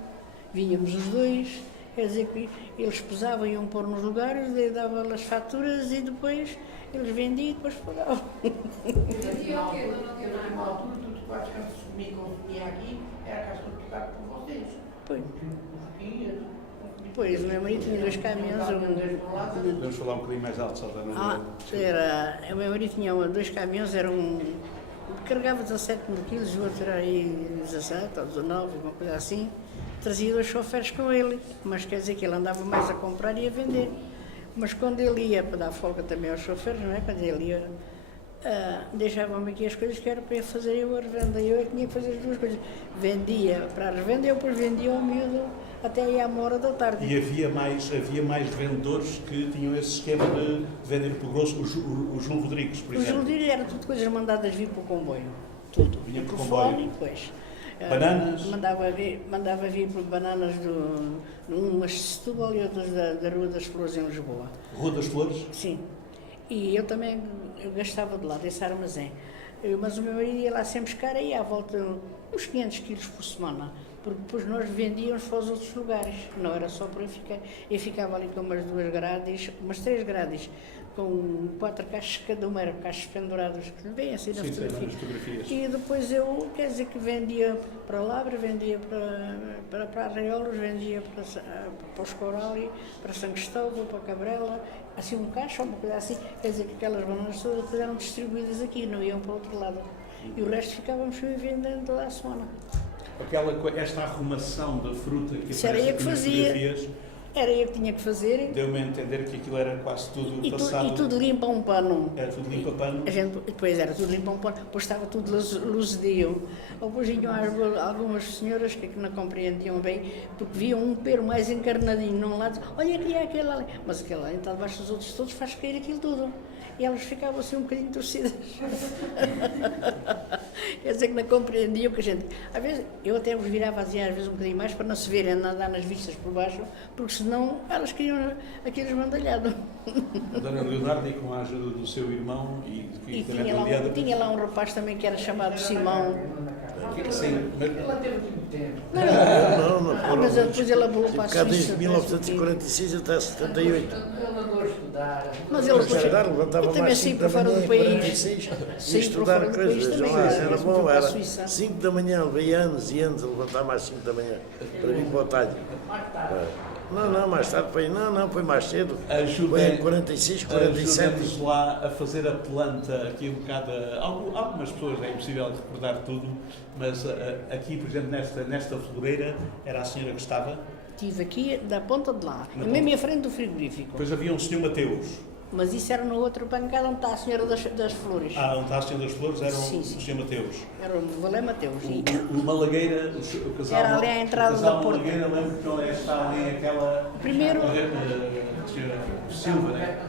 Vínhamos os dois, quer dizer que eles pesavam, iam pôr nos lugares, davam as faturas e depois eles vendiam e depois pagavam. Vendia o quê, Dona Leonardo? Na altura, tudo praticamente consumia aqui, era casco tocado por vocês. Pois. Pois, o meu marido tinha 2 caminhões. Vamos falar um bocadinho mais alto, só para não... O meu marido tinha 2 caminhões, era um... Carregava 17 mil quilos, o outro era aí 17 ou 19, uma coisa assim. Trazia 2 choferes com ele, mas quer dizer que ele andava mais a comprar e a vender. Mas quando ele ia, para dar folga também aos choferes, não é? Quando ele ia, deixavam-me aqui as coisas que era para eu fazer eu a revenda. Eu é que tinha que fazer as duas coisas. Vendia para a revenda e eu depois vendia ao miúdo até aí à 1h da tarde. E havia mais vendedores que tinham esse esquema de vender por grosso, o João Rodrigues, por exemplo. O João Rodrigues era tudo coisas mandadas vir pelo comboio. Tudo. Vinha por telefone, comboio. Pois. Bananas? Mandava vir por bananas umas de Setúbal e outras da Rua das Flores em Lisboa. Rua das Flores? Sim. E eu também gastava de lá, desse armazém. Mas o meu marido ia lá sempre buscar aí à volta uns 500 quilos por semana. Porque depois nós vendíamos para os outros lugares. Não era só para eu ficar. Eu ficava ali com umas 2 grades, umas 3 grades, com 4 caixas cada uma, eram caixas penduradas, que bem assim nas fotografias. E depois eu, quer dizer que vendia para Labra, vendia para Arraiolos, vendia para os Corali, para São Cristóvão, para Cabrela, assim um caixa, uma coisa assim, quer dizer que aquelas bananas todas eram distribuídas aqui, não iam para o outro lado. E o resto ficávamos vendendo lá a semana. Esta arrumação da fruta que isso era eu que fazia. Era eu que tinha que fazer. Deu-me a entender que aquilo era quase tudo passado. E tudo limpo a um pano. Era tudo limpo a pano? Depois era tudo limpo a um pano, depois estava tudo luzidio. Depois vinham algumas senhoras que não compreendiam bem, porque viam um pero mais encarnadinho num lado, olha aqui é aquele ali. Mas aquele ali está debaixo dos outros todos, faz cair aquilo tudo. E elas ficavam assim um bocadinho torcidas. Quer dizer que não compreendiam, porque a gente, às vezes, eu até vos virava assim, às vezes um bocadinho mais, para não se verem nadar nas vistas por baixo, porque senão elas queriam aquilo esbandalhado. A Dona Leonardo, e com a ajuda do seu irmão e tinha lá um rapaz também que era chamado Simão. Sim, mas... Ela teve muito tempo. Mas depois ele abulou para a Suíça. Desde 1946 até 78. Ela andou a estudar. Mas ele depois... levantava também mais saí 5 para da fora manhã, do país. 46, Saí e para fora estudar do país coisas. também. Era bom, era Suíça. 5 da manhã, levei anos e anos a levantar mais 5 da manhã para vir para o talho. Não, mais tarde foi, foi mais cedo. Foi em 46, 47. Ajudamos lá a fazer a planta aqui um bocado. Algumas pessoas é impossível recordar tudo, mas aqui, por exemplo, nesta floreira, era a senhora que estava? Estive aqui da ponta de lá, mesmo em frente do frigorífico. Depois havia um senhor Mateus. Mas isso era no outro bancada onde está a senhora das Flores. Onde está a senhora das Flores era sim. o senhor Mateus. Era o Valé Mateus. O Malagueira, o casal. Era ali à entrada da porta. O Malagueira, lembro que ele está ali aquela. Primeiro. Silva, né?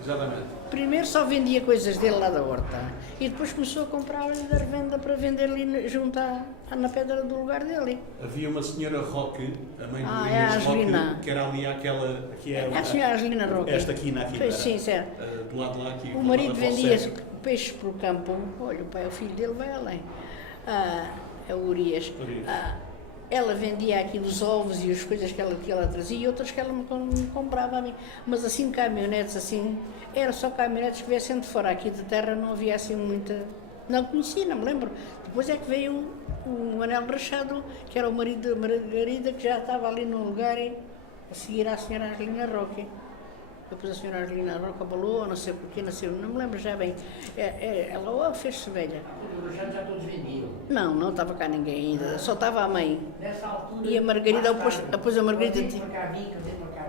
Exatamente. Primeiro só vendia coisas dele lá da horta. E depois começou a comprar-lhe da revenda para vender ali junto na pedra do lugar dele. Havia uma senhora Roque, a mãe do é a Angelina. Roque, que era ali aquela. Aqui é a senhora Angelina Roque. Esta quina aqui. Sim, certo. Do lado de lá aqui. O marido vendia peixes para o campo. Olha, o pai, o filho dele vai além. A Urias. Ela vendia aqui os ovos e as coisas que ela trazia e outras que ela me comprava a mim. Mas assim, caminhonetes assim, era só caminhonetes que viessem de fora. Aqui de terra não havia assim muita... Não conhecia, não me lembro. Depois é que veio o Manel Rachado, que era o marido da Margarida, que já estava ali no lugar a seguir à senhora Angelina Roque. Depois a senhora Angelina Roque abalou, não sei porquê, não me lembro já bem. Ela fez-se velha. Os já todos vendiam. Não estava cá ninguém ainda, só estava a mãe. Nessa altura... E a Margarida, depois a Margarida... Eu para cá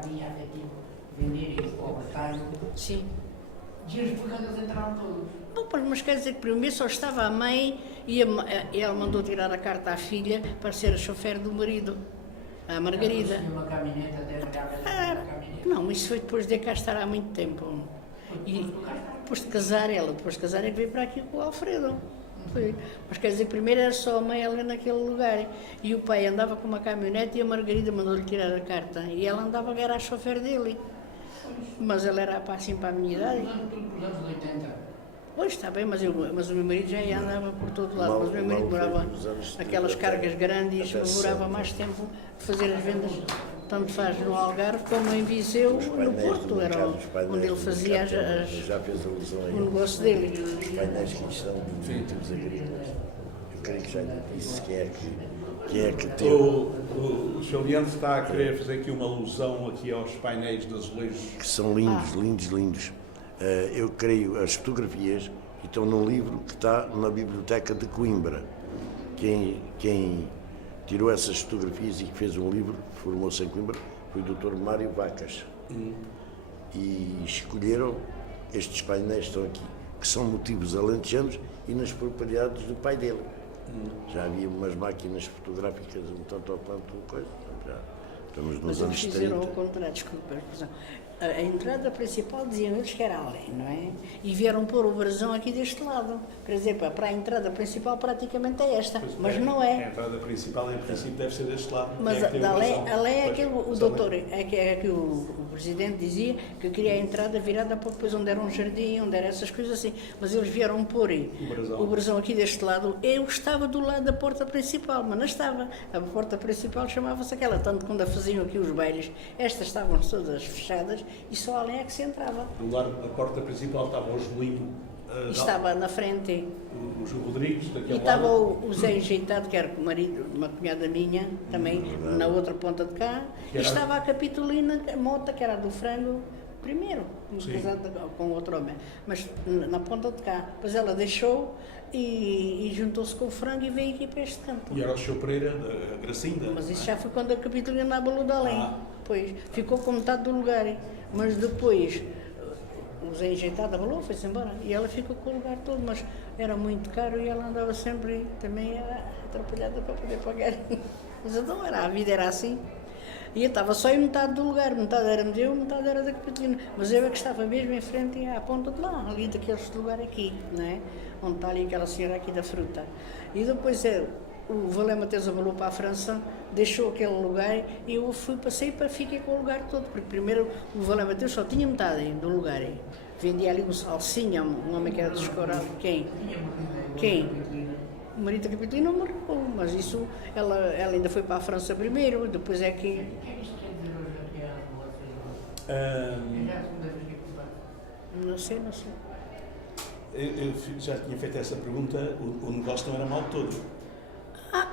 vinha até aqui venderem o batalho. Sim. Dias depois eles entraram todos. Bom, mas quer dizer que primeiro só estava a mãe e ela mandou tirar a carta à filha para ser a chofer do marido, a Margarida. Tinha uma caminhonete até uma caminhonete. Não, isso foi depois de cá estar há muito tempo. E depois de casar é que veio para aqui com o Alfredo. Foi. Mas quer dizer, primeiro era só a mãe ali naquele lugar. E o pai andava com uma caminhonete e a Margarida mandou-lhe tirar a carta. E ela andava, era a chofer dele. Mas ela era assim para a minha idade. Tudo por anos 80. Pois, está bem, mas o meu marido já andava por todo lado. Mas o meu marido morava naquelas cargas grandes, demorava mais tempo de fazer as vendas. Tanto faz no Algarve como em Viseu, no Porto, era onde ele fazia o negócio dele. Os painéis que são dos agrícolas. Eu creio que já disse quem é que teve. O Sr. Leandro está a querer fazer aqui uma alusão aqui aos painéis de azulejos. Que são lindos. Eu creio, as fotografias estão num livro que está na Biblioteca de Coimbra. Quem tirou essas fotografias e que fez um livro, formou-se em Coimbra, foi o Dr. Mário Vacas. E escolheram, estes painéis estão aqui, que são motivos alentejanos, e nas propriedades do pai dele. Já havia umas máquinas fotográficas um tanto ao quanto coisa. Já estamos nos Mas eles anos 30. fizeram ao contrário, desculpa. A entrada principal diziam eles que era além, não é? E vieram pôr o brasão aqui deste lado. Quer dizer, para a entrada principal praticamente é esta, mas não A é. entrada principal, em princípio, deve ser deste lado. Mas É que tem o além brasão. é que o Pois, doutor, é que o presidente dizia que queria a entrada virada para depois onde era um jardim, onde era essas coisas assim. Mas eles vieram pôr o brasão aqui deste lado. Eu estava do lado da porta principal, mas não estava. A porta principal chamava-se aquela, tanto quando a faziam aqui os bailes, estas estavam todas fechadas e só além é que se entrava. Do lado da porta principal estava o Joelino. E estava na frente. O João Rodrigues, E daquele estava lado. o Zé Enjeitado, que era o marido de uma cunhada minha, também na outra ponta de cá. E estava a Capitolina Mota, que era do frango, primeiro, casada com outro homem, mas na ponta de cá. Depois ela deixou e juntou-se com o frango e veio aqui para este campo. E era o Sr. Pereira, da Gracinda. Mas isso já foi quando a Capitolina abalou de além. Pois, ficou com metade do lugar. Mas depois o Zé Enjeitado abalou, foi-se embora. E ela ficou com o lugar todo, mas era muito caro e ela andava sempre também atrapalhada para poder pagar. Mas então a vida era assim. E eu estava só em metade do lugar, metade era meu, metade era da Capitolina. Mas eu é que estava mesmo em frente à ponta de lá, ali daqueles lugar aqui, não é? Onde está ali aquela senhora aqui da fruta. E depois o Valé Mateus abalou para a França, deixou aquele lugar e eu passei para ficar com o lugar todo, porque primeiro o Valé Mateus só tinha metade do lugar. Vendia ali um salsinha, um homem que era descorado. Quem? O marido da Capitolina morreu, mas isso, ela ainda foi para a França primeiro, depois é que... O que é que isto quer dizer hoje aqui à vocês? Já a segunda vez que eu Não sei. Eu já tinha feito essa pergunta, o negócio não era mal todo.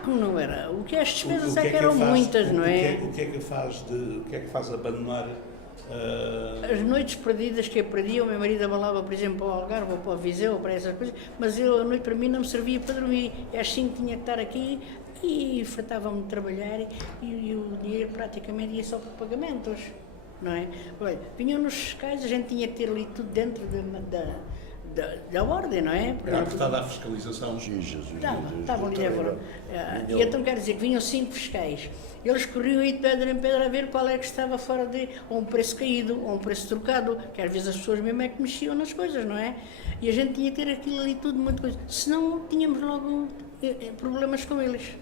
Não era. O que as despesas O é que eram muitas, não é? O que é que faz abandonar... As noites perdidas que eu perdia, o meu marido abalava, por exemplo, para o Algarve ou para o Viseu ou para essas coisas, mas a noite para mim não me servia para dormir. Às 5 tinha que estar aqui e fartava-me de trabalhar e o dinheiro praticamente ia só para pagamentos, não é? Olha, vinham nos fiscais, a gente tinha que ter ali tudo dentro da ordem, não é? Era apertada a fiscalização. Estavam ali agora. E então quer dizer que vinham 5 fiscais. Eles corriam aí de pedra em pedra a ver qual é que estava fora de... ou um preço caído, ou um preço trocado, que às vezes as pessoas mesmo é que mexiam nas coisas, não é? E a gente tinha que ter aquilo ali tudo, muita coisa. Senão tínhamos logo problemas com eles.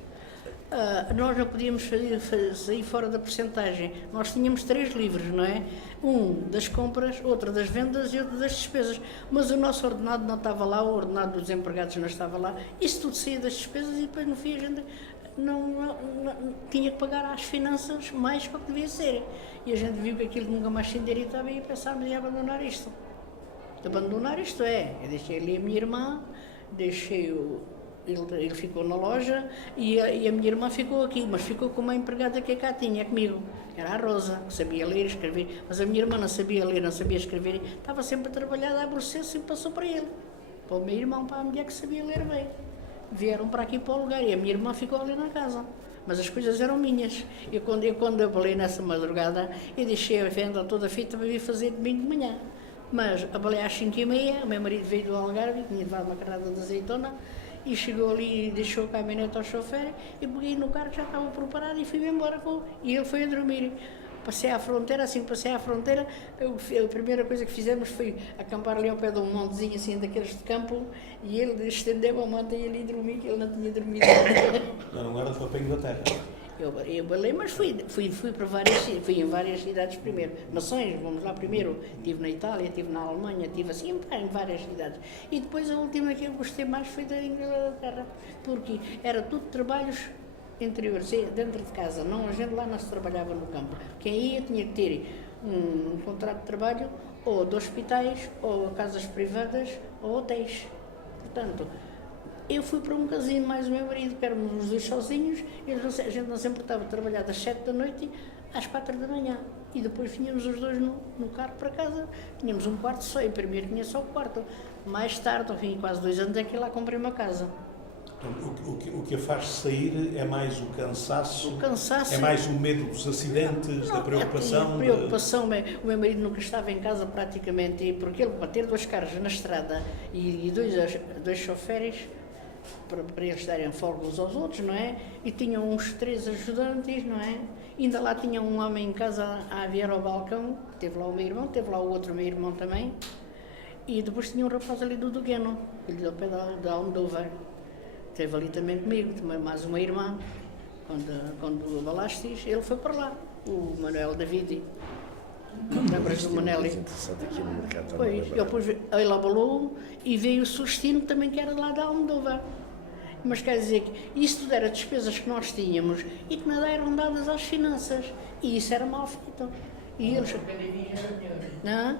Nós não podíamos sair fora da percentagem. Nós tínhamos 3 livros, não é? Um das compras, outro das vendas e outro das despesas. Mas o nosso ordenado não estava lá, o ordenado dos empregados não estava lá. Isso tudo saía das despesas e depois no fim a gente não tinha que pagar às finanças mais do que devia ser. E a gente viu que aquilo nunca mais se endireitava e pensámos em abandonar isto. Abandonar isto eu deixei ali a minha irmã, ele ficou na loja e a minha irmã ficou aqui, mas ficou com uma empregada que cá tinha comigo, era a Rosa, que sabia ler e escrever, mas a minha irmã não sabia ler, não sabia escrever, estava sempre a trabalhar a aborrecer-se e passou para ele, para o meu irmão, para a mulher que sabia ler bem. Vieram para aqui para o lugar e a minha irmã ficou ali na casa, mas as coisas eram minhas. Quando eu abalei nessa madrugada, eu deixei a venda toda feita para vir fazer domingo de manhã. Mas abalei às 5h30, o meu marido veio do Algarve, tinha levado uma carrada de azeitona, e chegou ali e deixou a caminhonete ao chofer e peguei no carro que já estava preparado e fui embora e ele foi a dormir. Passei à fronteira, a primeira coisa que fizemos foi acampar ali ao pé de um montezinho assim daqueles de campo e ele estendeu a manta e ali dormi, que ele não tinha dormido. Não era só para a Inglaterra. Eu balei, mas fui em várias cidades primeiro. Nações, vamos lá primeiro. Estive na Itália, estive na Alemanha, estive assim em várias cidades. E depois a última que eu gostei mais foi da Inglaterra, porque era tudo trabalhos interiores, dentro de casa. Não, a gente lá não se trabalhava no campo. Quem ia tinha que ter um contrato de trabalho ou de hospitais, ou casas privadas, ou hotéis. Portanto, eu fui para um casino, mais o meu marido, que éramos os dois sozinhos, a gente não se importava de trabalhar das 7 da noite às 4 da manhã. E depois vinhamos os dois no carro para casa, tínhamos um quarto só, eu primeiro tinha só o quarto. Mais tarde, ao fim de quase 2 anos, é que lá comprei uma casa. O que a faz sair é mais o cansaço, é mais o medo dos acidentes, da preocupação. A preocupação, o meu marido nunca estava em casa praticamente, e porque ele, para ter 2 carros na estrada e dois choferes, para eles darem folga uns aos outros, não é? E tinham uns 3 ajudantes, não é? Ainda lá tinha um homem em casa a aviar ao balcão, teve lá o meu irmão, teve lá o outro meu irmão também, e depois tinha um rapaz ali do Dugueno, filho do pé da Almodóvar. Esteve ali também comigo, também mais uma irmã, quando abalastes, ele foi para lá, o Manuel Davide. Lembras do Manelli? Interessante aqui no mercado. Pois, ele abalou e veio o Sustino também, que era lá da Almodóvar. Mas quer dizer que isso tudo era despesas que nós tínhamos e que nada eram dadas às finanças. E isso era mal feito. E eles... Não?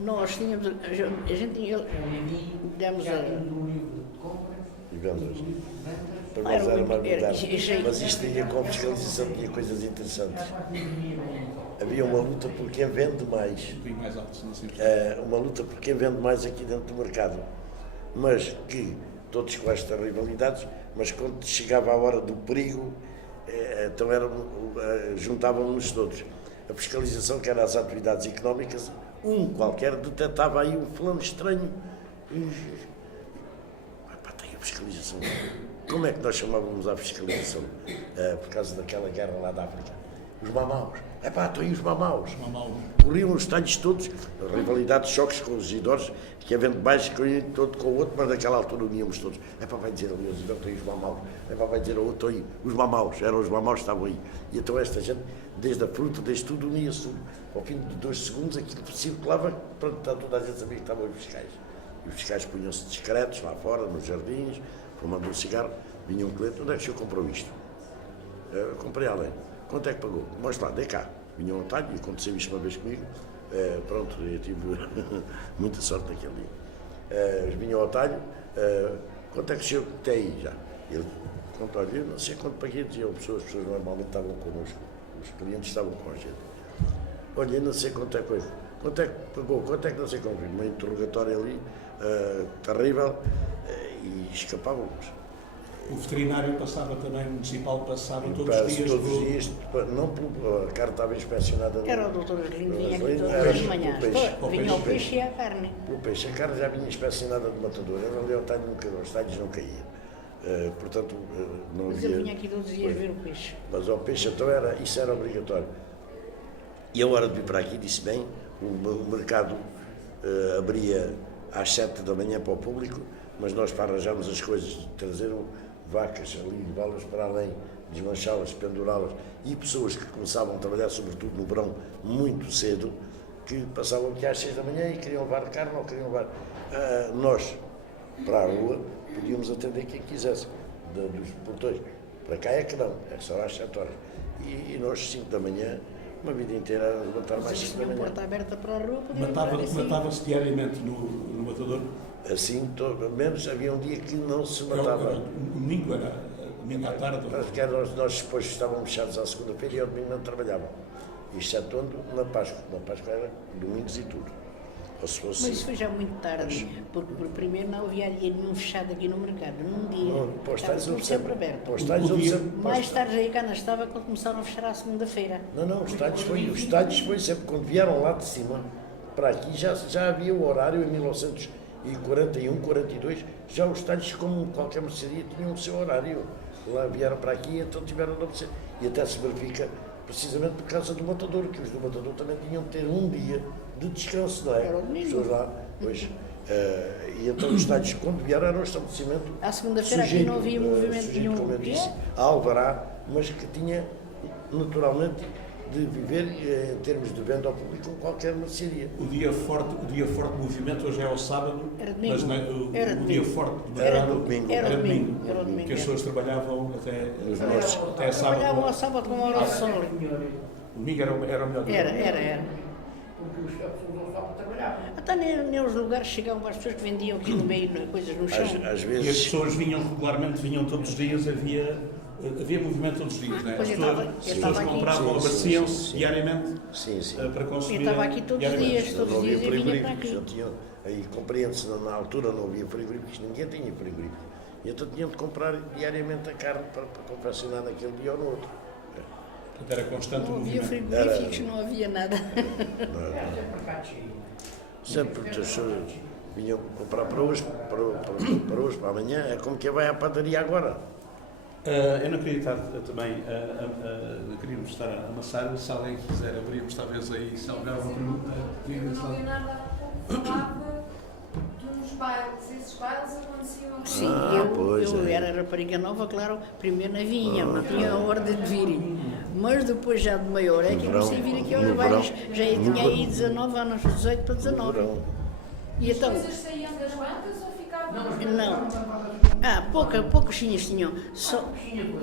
Nós tínhamos... A gente tinha... Demos a... E vendas. Para nós era mais moderno. Mas isto tinha com fiscalização, tinha coisas interessantes. Havia uma luta por quem vende mais. Uma luta por quem vende mais aqui dentro do mercado. Mas que, todos com estas rivalidades, mas quando chegava a hora do perigo, então juntavam-nos todos. A fiscalização, que era as atividades económicas, qualquer detectava aí um fulano estranho. Tem a fiscalização. Como é que nós chamávamos a fiscalização? Por causa daquela guerra lá da África. Os mamaus. Estão aí os mamaus. Corriam os talhos todos, rivalidades, choques com os idosos, que havendo baixo, corriam todo com o outro, mas naquela altura uníamos todos. Vai dizer ali os idosos, aí os mamaus. Vai dizer ao outro aí, os mamaus. Eram os mamaus que estavam aí. E então esta gente, desde a fruta, desde tudo, unia-se tudo. Ao fim de 2 segundos, aquilo circulava, pronto, toda a gente sabia que estavam os fiscais. E os fiscais punham-se discretos lá fora, nos jardins, fumando um cigarro. Vinha um cliente, onde é que o senhor comprou isto? Eu comprei além. Quanto é que pagou? Mostra lá, dê cá. Vinha um atalho, e aconteceu isto uma vez comigo. Pronto, eu tive muita sorte naquele dia. Vinha ao atalho, quanto é que o senhor tem aí já? Ele contou, eu não sei quanto paguei, diziam as pessoas normalmente estavam connosco, os clientes estavam com a gente. Olha, eu não sei quanto é coisa. Quanto é que pagou? Quanto é que não sei como? Uma interrogatória ali, terrível, e escapávamos. O veterinário passava também, o municipal passava todos os dias. Todos os dias, não a carne estava inspecionada. Era o doutor Arlindo, vinha aqui todas as manhãs. Vinha o peixe e a carne. O peixe, a carne já vinha inspecionada de matador. Eu ali ao talho nunca, os talhos não caíam. Portanto, não havia... Mas ele vinha aqui todos os dias ver o peixe. Mas o peixe, então, isso era obrigatório. E a hora de vir para aqui, disse bem, o mercado abria às 7 da manhã para o público, mas nós, para arranjarmos as coisas, trazer vacas ali, levá-las para além, desmanchá-las, pendurá-las, e pessoas que começavam a trabalhar, sobretudo no verão, muito cedo, que passavam aqui às 6 da manhã e queriam levar carne ou queriam levar. Nós, para a rua, podíamos atender quem quisesse, dos portões. Para cá é que não, é só às 7 horas. E nós, 5 da manhã, uma vida inteira a levantar mais 5 da manhã. Porta aberta para a rua, matava-se diariamente no matador? Assim, menos havia um dia que não se matava. Domingo era domingo à tarde? Nós depois estávamos fechados à segunda-feira e ao domingo não trabalhavam. Excetuando na Páscoa. Na Páscoa era domingos e tudo. Ou se fosse... Mas isso foi já muito tarde, porque primeiro não havia dia nenhum fechado aqui no mercado, num dia. Estava tudo sempre aberto. Mais tarde aí cá não estava quando começaram a fechar à segunda-feira. Não, os estádios foi sempre, quando vieram lá de cima, para aqui já havia o horário em 1941, 42, já os estádios, como qualquer mercearia, tinham o seu horário. Lá vieram para aqui, então tiveram de obedecer. E até se verifica, precisamente por causa do matador, que os do matador também tinham de ter um dia de descanso, não é? Era o domingo. Pessoas lá, pois. E então os estádios, quando vieram, era um estabelecimento. À segunda-feira aqui não havia movimento nenhum. Como eu disse, a alvará, mas que tinha naturalmente de viver em termos de venda ao público com qualquer mercearia. O dia forte do movimento hoje é ao sábado, era domingo. Mas o dia forte do mercado era domingo, porque as pessoas trabalhavam até sábado. Trabalhavam ao sábado com a hora de sol. O domingo era o melhor dia. Era. Porque as pessoas não estavam a trabalhar. Até nem os lugares chegavam as pessoas que vendiam aqui no meio, coisas no chão. Às vezes... E as pessoas vinham regularmente, vinham todos os dias, havia movimento todos os dias, não é? As pessoas compravam, abasteciam-se diariamente para consumir. Eu estava aqui todos os dias e vinha para aqui. Aí compreende-se, na altura não havia frigoríficos, ninguém tinha frigoríficos. E então tinham de comprar diariamente a carne para confeccionar naquele dia ou no outro. Portanto, era constante o Não havia movimento. frigoríficos, não havia nada. Sempre as pessoas vinham comprar para hoje, para amanhã, é como que vai à padaria agora. Eu não queria estar também, queríamos estar a amassar, se alguém quiser abrirmos talvez aí, se houver uma pergunta. Eu não vi nada há pouco, falava dos bailes. Esses bailes aconteciam aqui. Sim, pois eu é. era rapariga nova, claro, primeiro não vinha, não tinha a ordem de vir. Mas depois já de maior é que comecei a vir aqui aos bailes. Já tinha aí 19 anos, 18 para 19. E As então, coisas saíam das bancas ou ficavam? não. Poucos chinhas tinham.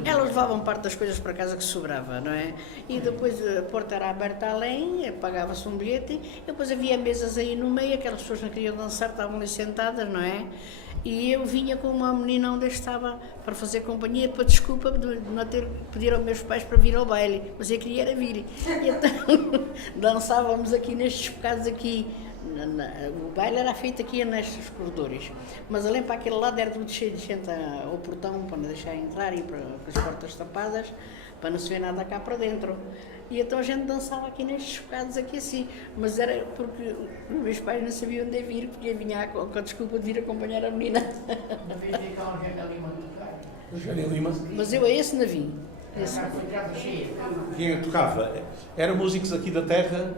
Elas levavam parte das coisas para casa que sobrava, não é? E depois a porta era aberta além, pagava-se um bilhete, e depois havia mesas aí no meio, aquelas pessoas que não queriam dançar estavam ali sentadas, não é? E eu vinha com uma menina onde eu estava para fazer companhia, para desculpa de não ter pedir aos meus pais para vir ao baile, mas eu queria era vir. E então dançávamos aqui nestes bocados aqui. O baile era feito aqui nestes corredores, mas além para aquele lado era tudo cheio de gente ao portão para não deixar entrar e para as portas tapadas, para não se ver nada cá para dentro. E então a gente dançava aqui nestes bocados aqui assim, mas era porque os meus pais não sabiam onde vir, porque eu vinha com a desculpa de vir acompanhar a menina. Uma vez vi cá um Eugénio Lima tocar. Eugénio Lima. Mas eu a esse não vim. A casa foi casa cheia. Quem é que tocava? Eram músicos aqui da terra,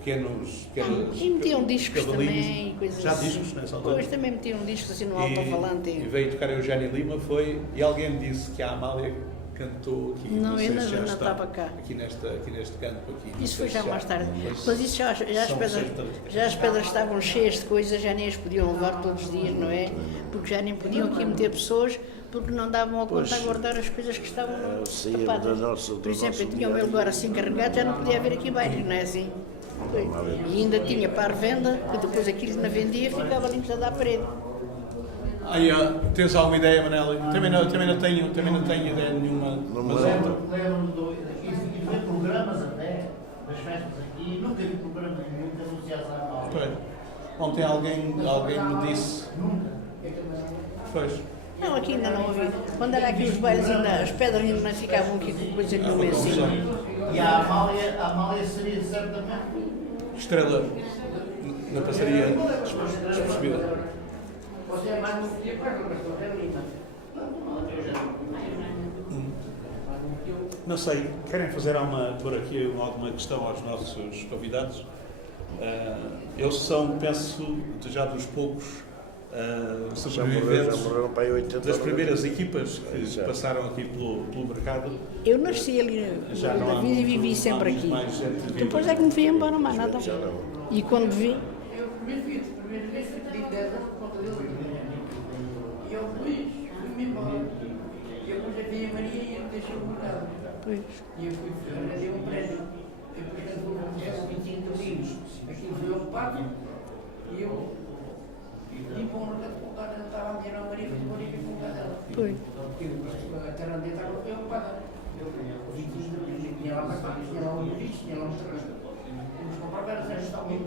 pequenos E metiam discos cavalinhos. também, e coisas Já assim. discos nessa altura? Depois também metiam discos assim no E alto-falante. veio tocar Eugénio Lima, e alguém me disse que a Amália cantou aqui. Não, sei eu se não já está estava cá. Aqui neste campo. Aqui, não Isso sei foi já se mais tarde. mas Mas isso já as pedras estavam cheias de coisas, já nem as podiam levar todos os dias, não é? Porque já nem podiam aqui meter pessoas, porque não davam a conta a guardar as coisas que estavam tapadas. Por exemplo, eu tinha o meu lugar assim carregado, já não podia haver aqui baile, não é assim? Foi. E ainda tinha para a revenda, que depois aquilo na vendia ficava ali encostado à parede. Tens alguma ideia, Manel? Também não tenho ideia nenhuma. Mas Lembro-me de ver programas até, das festas aqui, nunca vi programa nenhum que anunciasse a Amália. ontem alguém me disse. Nunca. Pois. Não, aqui ainda não ouvi. Quando era aqui os bailes, ainda, as pedras ainda não ficavam aqui com coisa nenhuma assim. E a Amália seria certamente. Estrela na passaria despercebida. Você é mais novo que eu, mas estou realista. Não sei, querem fazer por aqui alguma questão aos nossos convidados? Eles são, penso, já dos poucos sobreviventes das primeiras equipas que passaram aqui pelo mercado. Eu nasci ali Já não há e vivi muito, sempre há aqui. mais gente viva. Depois é que me fui embora, mais nada. E quando vi, Eu, primeira vez fui pedido 10 anos por conta dele. E eu fui-me embora. E eu depois a vi a Maria e eu deixei o mercado. pois, E eu fui fazer um prédio. Eu, portanto, vou 25 domingos. Aquilo foi ocupado. E eu vim para um mercado com o carro. Eu estava a dizer à Maria, fui embora e vim com o carro dela. pois. A terra onde estava foi ocupada. Eu 25 domingos. Tinha lá mais vários. Tinha lá um bicho, tinha lá um terreno. Vamos comprar várias vezes. Está bem.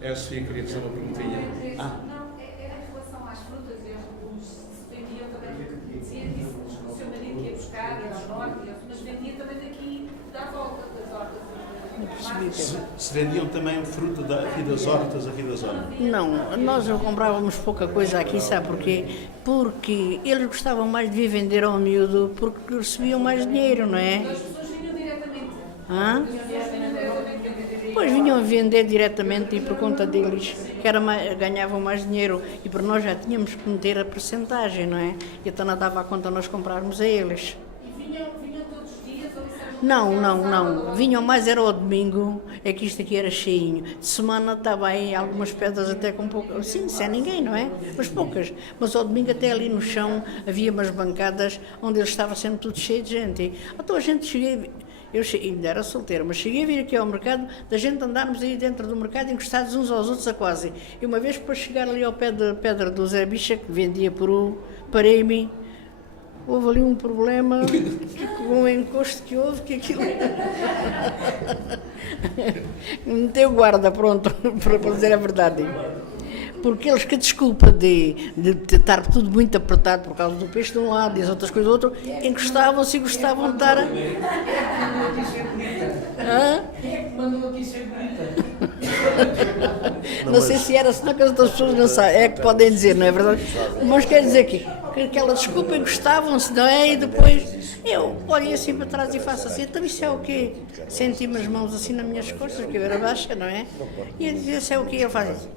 É a Sofia, queria fazer uma perguntinha. Não, era em relação às frutas, se vendiam também, dizia que o seu marido ia buscar, ia ao norte, mas vendia também daqui da volta das hortas. Se vendiam também fruta aqui das hortas, aqui da zona? Não, nós comprávamos pouca coisa aqui, sabe porquê? Porque eles gostavam mais de vir vender ao miúdo porque recebiam mais dinheiro, não é? As pessoas vinham diretamente. Hã? As pessoas vinham diretamente. Pois vinham vender diretamente e por conta deles que era ganhavam mais dinheiro e por nós já tínhamos que meter a percentagem, não é? E então não dava a conta nós comprarmos a eles. E vinham todos os dias ou isso era Não. Vinham mais era ao domingo, é que isto aqui era cheinho. De semana estava aí algumas pedras até com pouco, sim, sem ninguém, não é? Mas poucas. Mas ao domingo até ali no chão havia umas bancadas onde ele estava sempre tudo cheio de gente. Então a gente ainda era solteiro, mas cheguei a vir aqui ao mercado, da gente andarmos aí dentro do mercado encostados uns aos outros a quase. E uma vez para chegar ali ao pé da pedra do Zé Bicha, que vendia peru, parei-me. Houve ali um problema com um encosto que houve, que aquilo... Meteu guarda, pronto, para dizer a verdade. Porque eles que a desculpa de estar tudo muito apertado por causa do peixe de um lado e as outras coisas do outro, encostavam-se e gostavam de estar. Quem é que mandou aqui ser bonita? Não sei se era, senão que as outras pessoas não sabem, é que podem dizer, não é verdade? Mas quer dizer que aquela desculpa encostavam-se, não é? E depois eu olhei assim para trás e faço assim, então isso é o quê? Senti-me as mãos assim nas minhas costas, que eu era baixa, não é? E eu dizia, isso é o quê? Ele faz assim.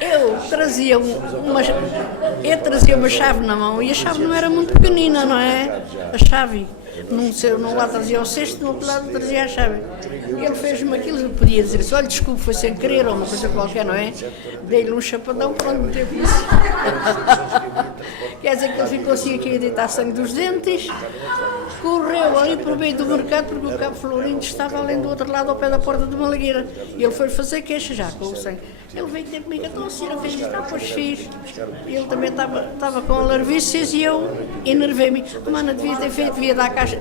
Eu trazia uma chave na mão e a chave não era muito pequenina, não é? A chave. Num lado trazia o cesto, no outro lado trazia a chave. E ele fez-me aquilo, eu podia dizer assim, olha, desculpe, foi sem querer, ou uma coisa qualquer, não é? Dei-lhe um chapadão, pronto, não teve isso. Quer dizer que ele ficou assim aqui a deitar sangue dos dentes, correu ali para o meio do mercado, porque o Cabo Florindo estava ali do outro lado, ao pé da porta de Malagueira. E ele foi fazer queixa já com o sangue. Ele veio ter comigo, então a senhora fez isto, pois fiz. Ele também estava com alarvícias e eu enervei-me. A mana devia ter feito, devia dar a caixa,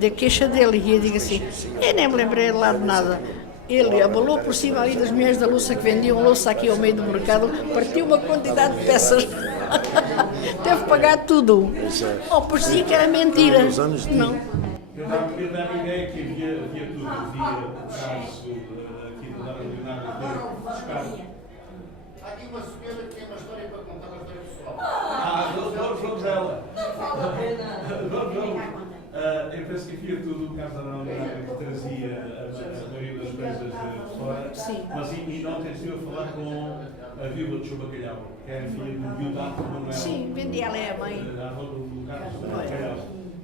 da queixa dele. E eu digo assim, eu nem me lembrei lá de nada. Ele abalou por cima ali das mulheres da louça que vendiam louça aqui ao meio do mercado, partiu uma quantidade de peças. Teve que pagar tudo. Oh, parecia que era mentira. Não. Eu dava a ideia que havia tudo. Havia o caso aqui do Dona Leonardo buscar. Há aqui uma senhora que tem uma história para contar, uma história pessoal. Vamos ela. Eu penso que havia tudo, o caso da Dona Leonardo que trazia a maioria das coisas de fora. Sim. Mas e ontem estive a falar com a viúva de Chubacalhau, que é a filha do Diodato Manuel. Sim, vendia ela é a mãe. A avó do Carlos Chubacalhau.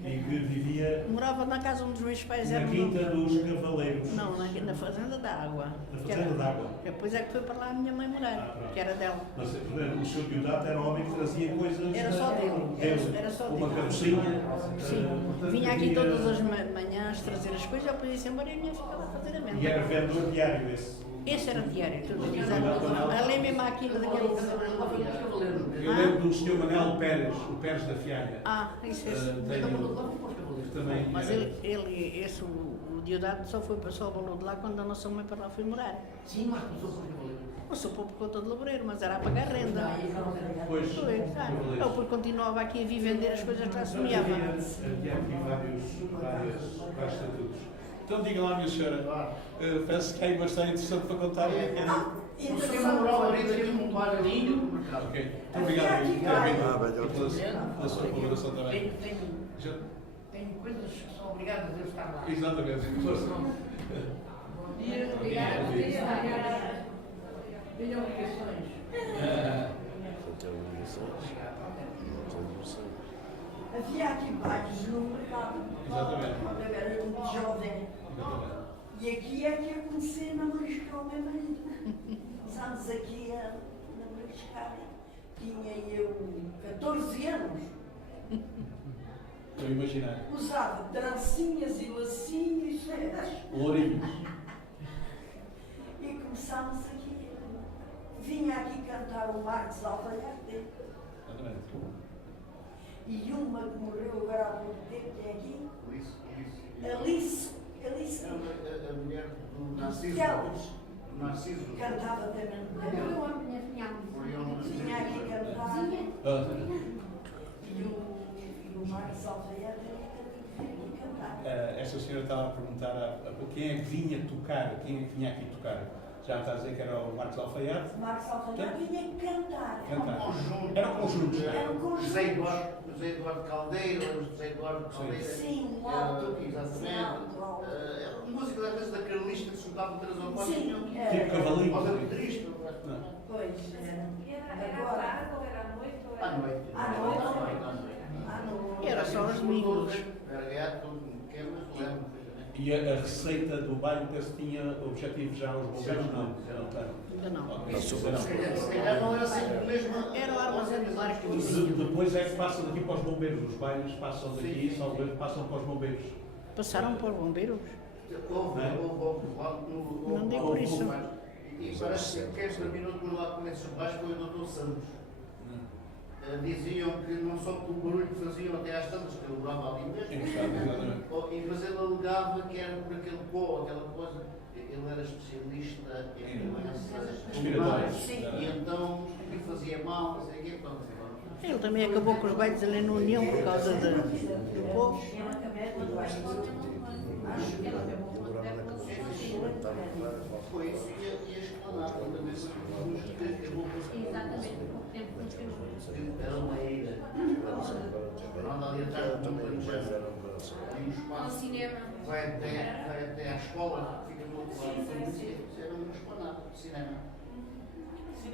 E que vivia Morava na casa onde os meus pais na eram. Quinta dos Cavaleiros. Não, na Fazenda da Água. Na Fazenda da Água. Depois é que foi para lá a minha mãe morar, que era dela. Mas, o seu Diodato era um homem que trazia coisas. Era só dele. Era só uma dele. cabecinha. Sim. Portanto, Vinha aqui havia- todas as manhãs trazer as coisas, eu podia-se embora e a minha ficava a fazer a E mesma. era vendedor diário esse. Esse era diário, todos os dias. Ali mesmo aqui daquele. Eu lembro do senhor Manuel Pérez, o Pérez da Fialha. Isso. Também. Mas o Diodato só abalou de lá quando a nossa mãe para lá foi morar. Sim, mas passou por Cavaleiro. Passou por conta de laboureiro, mas era a pagar renda. Pois. Foi, claro. Eu porque continuava aqui a vir vender as coisas que lá semeava. Havia aqui vários estatutos. Então diga lá, minha senhora, penso que há aí bastante interessante para contar. Isso é uma moral, teve um barulhinho no mercado. Ok, muito obrigado pela sua colaboração também. Tenho coisas que são obrigadas a estar lá. Exatamente. Bom dia. Obrigado. Tenho obrigações. Havia aqui bairros no mercado, Exatamente. quando eu era muito jovem. E aqui é que eu comecei a namoriscar o meu marido. Começámos aqui a namoriscar. Tinha eu 14 anos. Estou a imaginar. Usava trancinhas e lacinhos e sedas. Lourinhos. E começámos aqui. Vinha aqui cantar o Marcos Alvalharte. Exatamente. E uma que morreu agora há muito tempo, que é aqui. Alice. A mulher do Narciso. Narciso. Cantava também. Vinha aqui cantar. E o Marcos Alvalharte vinha aqui cantar. Esta senhora estava a perguntar a quem é que vinha tocar, quem é que vinha aqui tocar. Já está a dizer que era o Marcos Alfaiate. Marcos Alvalharte vinha cantar. Era um conjunto. Era um conjunto. José Eduardo Caldeira, José Eduardo Caldeira. Sim, um alto. Exatamente. Música às vezes da carlista que se juntavam 3 ou 4. Sim, Tipo cavalinho. Ou seja, triste. pois. Era à tarde ou era à noite? Ou À era... noite. À noite. Era só os domingos. Era gato, pequeno, mas lembro. E a receita do baile, penso que tinha objetivo já aos bombeiros? Não. Ainda não. Ok, Se calhar não era sempre mesmo. Era o armazém do lar que dizia. Depois é que passam daqui para os bombeiros. Os bailes passam daqui, salve, passam para os bombeiros. Passaram para os bombeiros? Houve, Não dei por isso. E parece que quem terminou depois lá com esses baixos foi o Dr. Santos. Diziam que não só pelo barulho que faziam até às tantas, que ele morava ali mesmo, Exatamente. mas ele alegava que era por aquele pó, aquela coisa, ele era especialista em doenças respiratórias. e então me fazia mal, não sei o quê, pronto. Ele também acabou com os bailes ali na União por causa do povo. Foi isso e a esplanada, uma vez que eu vou Exatamente. era uma ilha. Ronda ali atrás do Ao cinema. vai até à escola, fica do outro lado da polícia, era uma esplanada de cinema.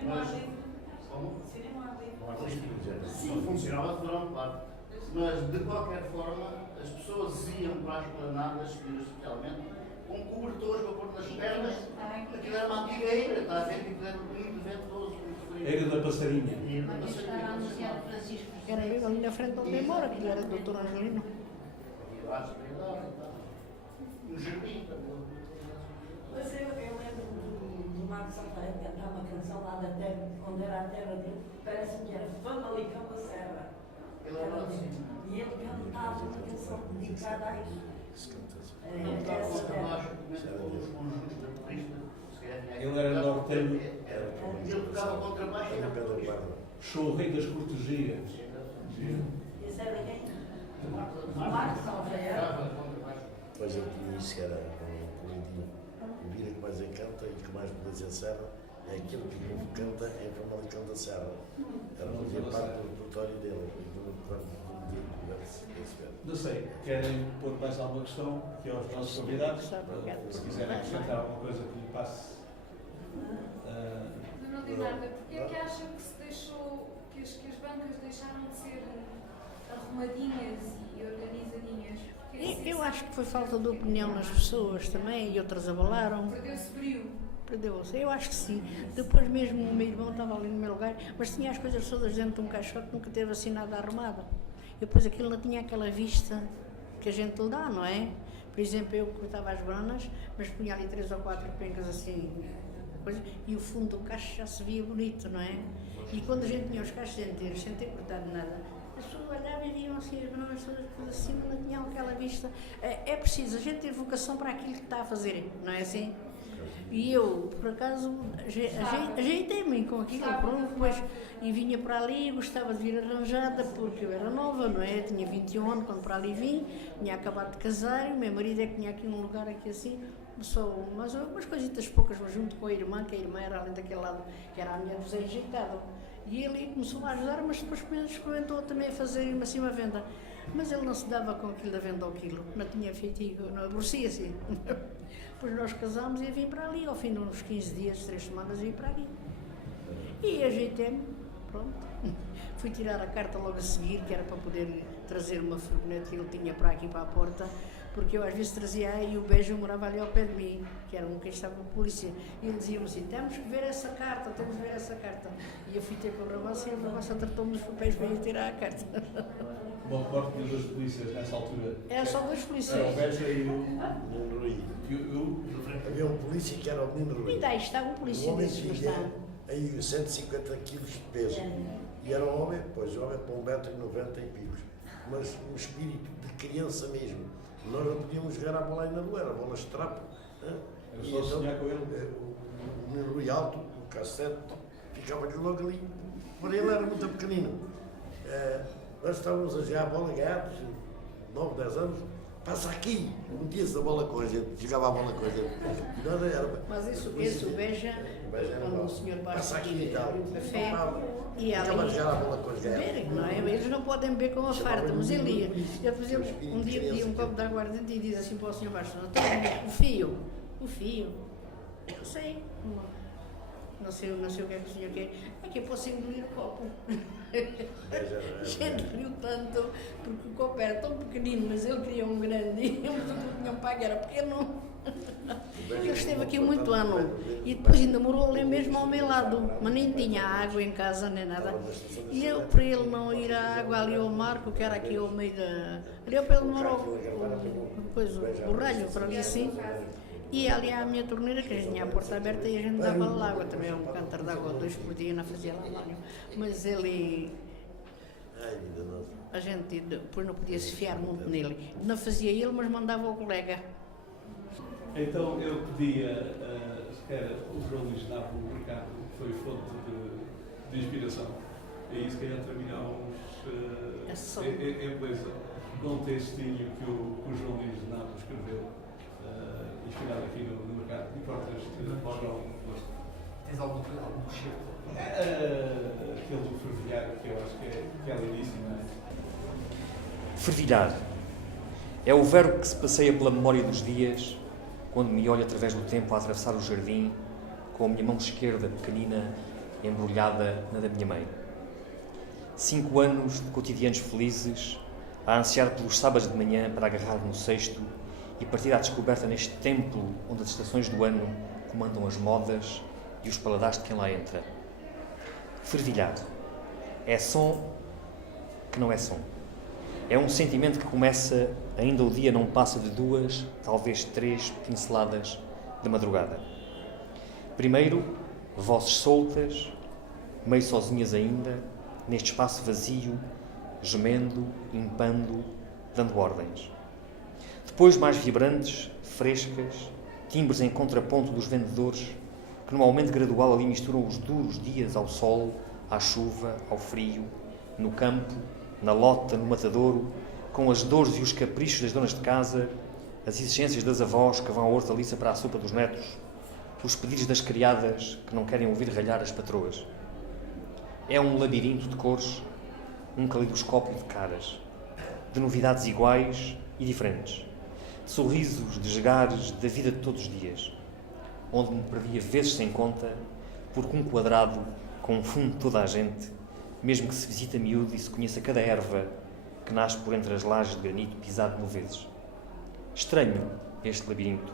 Mas, como? Não funcionava de verão, claro. Mas, de qualquer forma, as pessoas iam para as esplanadas, especialmente, com cobertores para pôr nas pernas. Aquilo era uma antiga eira, está a ver? Aquilo era muito ventoso, muito frio. Eira da Passarinha. Eira da Passarinha. Era ali na frente onde ele mora, que era o doutor Angelino. E lá se cuidava e tal. No jardim também. Mas eu lembro do Marcos Santana cantar uma canção lá da terra, onde era a terra dele, parece-me que era Famalicão da Serra. Ele era assim. E ele cantava uma canção dedicada a isso. Essa terra. Os conjuntos da turista, se calhar. Ele era norteño. Ele tocava contrabaixo e era Show o rei das cortesias. Esse era quem? Marcos Santana. Depois eu tinha isso que era um lindinho. O vida que mais encanta e que mais beleza encerra é aquilo que o povo canta em Famalicão da Serra. Era fazia parte do repertório dele, do dia que conversa. Não sei, querem pôr mais alguma questão aqui aos nossos convidados? Se quiserem acrescentar alguma coisa que lhe passe. Não digo nada. Porque é que acha que se deixou, que as bancas deixaram de ser arrumadinhas e organizadinhas? Eu acho que foi falta de opinião nas pessoas também e outras abalaram. Perdeu-se brilho. Perdeu-se, eu acho que sim. Depois mesmo o meu irmão estava ali no meu lugar, mas tinha as coisas todas dentro de um caixote, nunca teve assim nada arrumado. E depois aquilo não tinha aquela vista que a gente lhe dá, não é? Por exemplo, eu cortava as bananas, mas punha ali 3 ou 4 pencas assim, coisa, e o fundo do cacho já se via bonito, não é? E quando a gente tinha os cachos inteiros, sem ter cortado nada, as pessoas olhavam e viam assim as bananas todas por cima, não tinham aquela vista. É preciso a gente ter vocação para aquilo que está a fazer, não é assim? E eu, por acaso, ajeitei-me com aquilo, pronto, depois, e vinha para ali, gostava de vir arranjada, porque eu era nova, não é? Tinha 21 anos quando para ali vim, tinha acabado de casar, o meu marido é que tinha aqui um lugar aqui assim, só umas coisitas poucas, mas junto com a irmã, que a irmã era além daquele lado, que era a minha do Zé Ajeitado. E ele começou a ajudar, mas depois experimentou também a fazer assim uma venda. Mas ele não se dava com aquilo da venda ao quilo, não tinha feitiço, não aborrecia-se. Depois nós casámos e eu vim para ali, ao fim de uns 15 dias, 3 semanas, vim para ali. E ajeitei-me, pronto. Fui tirar a carta logo a seguir, que era para poder trazer uma furgoneta que ele tinha para aqui, para a porta, porque eu às vezes trazia e o Bejo morava ali ao pé de mim, que era um que estava com a polícia. E ele dizia-me assim, temos que ver essa carta, temos que ver essa carta. E eu fui ter com o Rabassa e o Rabassa tratou-me dos papéis para ir tirar a carta. Bom, recordo que tinha 2 polícias nessa altura. Era só 2 polícias. Era o Beja e o Menino Rui. Havia um polícia que era o Menino Rui. Ainda aí estava um O polícia homem desses, mas tinha está. aí 150 quilos de peso. E era um homem, pois, um homem com 1,90 m e picos. Mas um espírito de criança mesmo. Nós não podíamos jogar a bola aí na rua, era bolas de trapo. Era só sonhar com ele. O Menino Rui alto, o cassete, ficava-lhe logo ali. Por ele era muito pequenino. Nós estávamos a jogar a bola, gatos, 9, 10 anos, passa aqui, metia-se a bola com a gente, jogava a bola com a gente. Mas isso o Beja, quando o senhor passa aqui e tal, abriu o café, e ficava a jogar a bola com os gatos. beberem, não é? Eles não podem beber com a farta, mas ele ia. Ele, por exemplo, um dia pedia um copo de aguardente e diz assim para o senhor Baixo, o fio, eu sei, não sei o que é que o senhor quer, é que eu posso engolir o copo. A gente riu tanto, porque o copo era tão pequenino, mas ele queria um grande, e eles não tinham pago, era pequeno. Ele esteve aqui muito ano, e depois ainda morou ali mesmo ao meu lado, mas nem tinha água em casa, nem nada. E eu, para ele não ir à água ali ao Marco, que era aqui ao meio da... Ali ao pé do Morro, o ralho, para ali assim, e ali à minha torneira, que a gente tinha a porta aberta e a gente dava lá água, também um cântaro de água, 2 por dia, não fazia lá banho. Mas ele... A gente depois não podia se fiar muito nele. Não fazia ele, mas mandava o colega. Então eu pedia, o João Luís Nava, o Ricardo, que foi fonte de inspiração. E se calhar terminamos num textinho que o João Luís Nava escreveu, inspirado aqui no mercado. E portas Tens algum cheiro? Aquele do fervilhar, que eu acho que é lindíssimo, não é? Fervilhar é o verbo que se passeia pela memória dos dias quando me olho através do tempo a atravessar o jardim com a minha mão esquerda pequenina embrulhada na da minha mãe. 5 anos de cotidianos felizes a ansiar pelos sábados de manhã para agarrar no cesto e partir à descoberta neste templo onde as estações do ano comandam as modas e os paladares de quem lá entra. Fervilhar é som que não é som. É um sentimento que começa, ainda o dia não passa de 2, talvez 3 pinceladas de madrugada. Primeiro, vozes soltas, meio sozinhas ainda, neste espaço vazio, gemendo, impando, dando ordens. Depois, mais vibrantes, frescas, timbres em contraponto dos vendedores, que num aumento gradual ali misturam os duros dias ao sol, à chuva, ao frio, no campo, na lota, no matadouro, com as dores e os caprichos das donas de casa, as exigências das avós que vão à hortaliça para a sopa dos netos, os pedidos das criadas que não querem ouvir ralhar as patroas. É um labirinto de cores, um calidoscópio de caras, de novidades iguais e diferentes, de sorrisos, de esgares da vida de todos os dias, onde me perdia vezes sem conta, porque um quadrado confunde toda a gente, mesmo que se visite a miúdo e se conheça cada erva que nasce por entre as lajes de granito pisado 1000 vezes. Estranho este labirinto,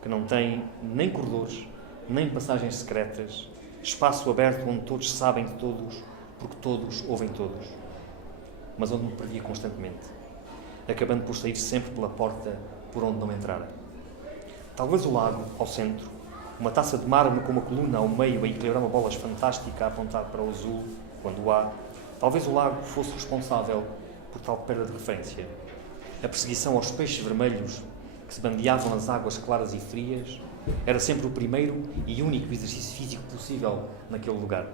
que não tem nem corredores, nem passagens secretas, espaço aberto onde todos sabem de todos, porque todos ouvem todos, mas onde me perdia constantemente, acabando por sair sempre pela porta por onde não entrara. Talvez o lago, ao centro, uma taça de mármore com uma coluna ao meio a equilibrar uma bola fantástica a apontar para o azul, quando há, talvez o lago fosse responsável por tal perda de referência. A perseguição aos peixes vermelhos que se bandeavam nas águas claras e frias era sempre o primeiro e único exercício físico possível naquele lugar.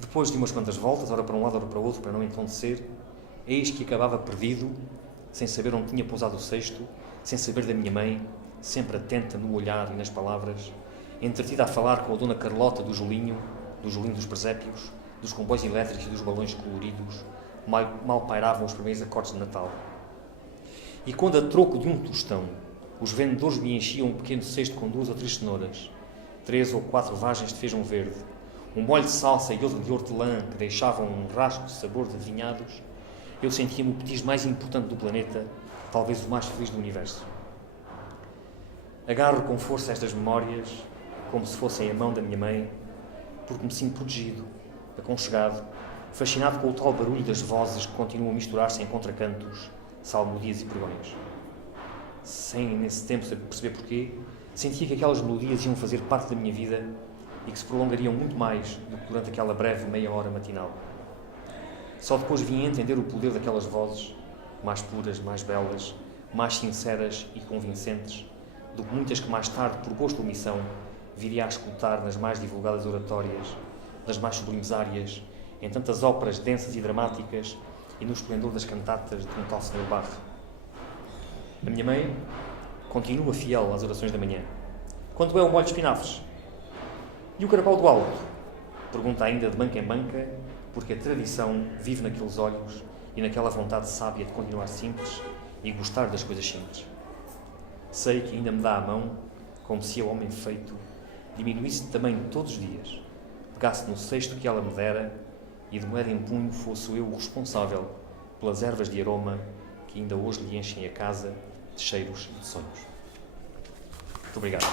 Depois de umas quantas voltas, ora para um lado, ora para o outro, para não entontecer, eis que acabava perdido, sem saber onde tinha pousado o cesto, sem saber da minha mãe, sempre atenta no olhar e nas palavras, entretida a falar com a dona Carlota do Julinho dos presépios, dos comboios elétricos e dos balões coloridos, mal pairavam os primeiros acordes de Natal. E quando a troco de um tostão, os vendedores me enchiam um pequeno cesto com 2 ou 3 cenouras, 3 ou 4 vagens de feijão verde, um molho de salsa e outro de hortelã que deixavam um rasgo de sabor de vinhados, eu sentia-me o petisco mais importante do planeta, talvez o mais feliz do universo. Agarro com força estas memórias, como se fossem a mão da minha mãe, porque me sinto protegido, aconchegado, fascinado com o tal barulho das vozes que continuam a misturar-se em contracantos, salmodias e pregões. Sem, nesse tempo, perceber porquê, sentia que aquelas melodias iam fazer parte da minha vida e que se prolongariam muito mais do que durante aquela breve meia hora matinal. Só depois vim a entender o poder daquelas vozes, mais puras, mais belas, mais sinceras e convincentes, do que muitas que mais tarde, por gosto ou omissão, viria a escutar nas mais divulgadas oratórias, nas mais sublimes áreas, em tantas óperas densas e dramáticas e no esplendor das cantatas de um tal Sr. Bach. A minha mãe continua fiel às orações da manhã. Quanto é o molho de espinafres? E o carapau do alto? Pergunta ainda de banca em banca, porque a tradição vive naqueles olhos e naquela vontade sábia de continuar simples e gostar das coisas simples. Sei que ainda me dá a mão, como se eu, homem feito, diminuísse de tamanho todos os dias, pegasse no cesto que ela me dera e de moeda em punho fosse eu o responsável pelas ervas de aroma que ainda hoje lhe enchem a casa de cheiros e de sonhos. Muito obrigado.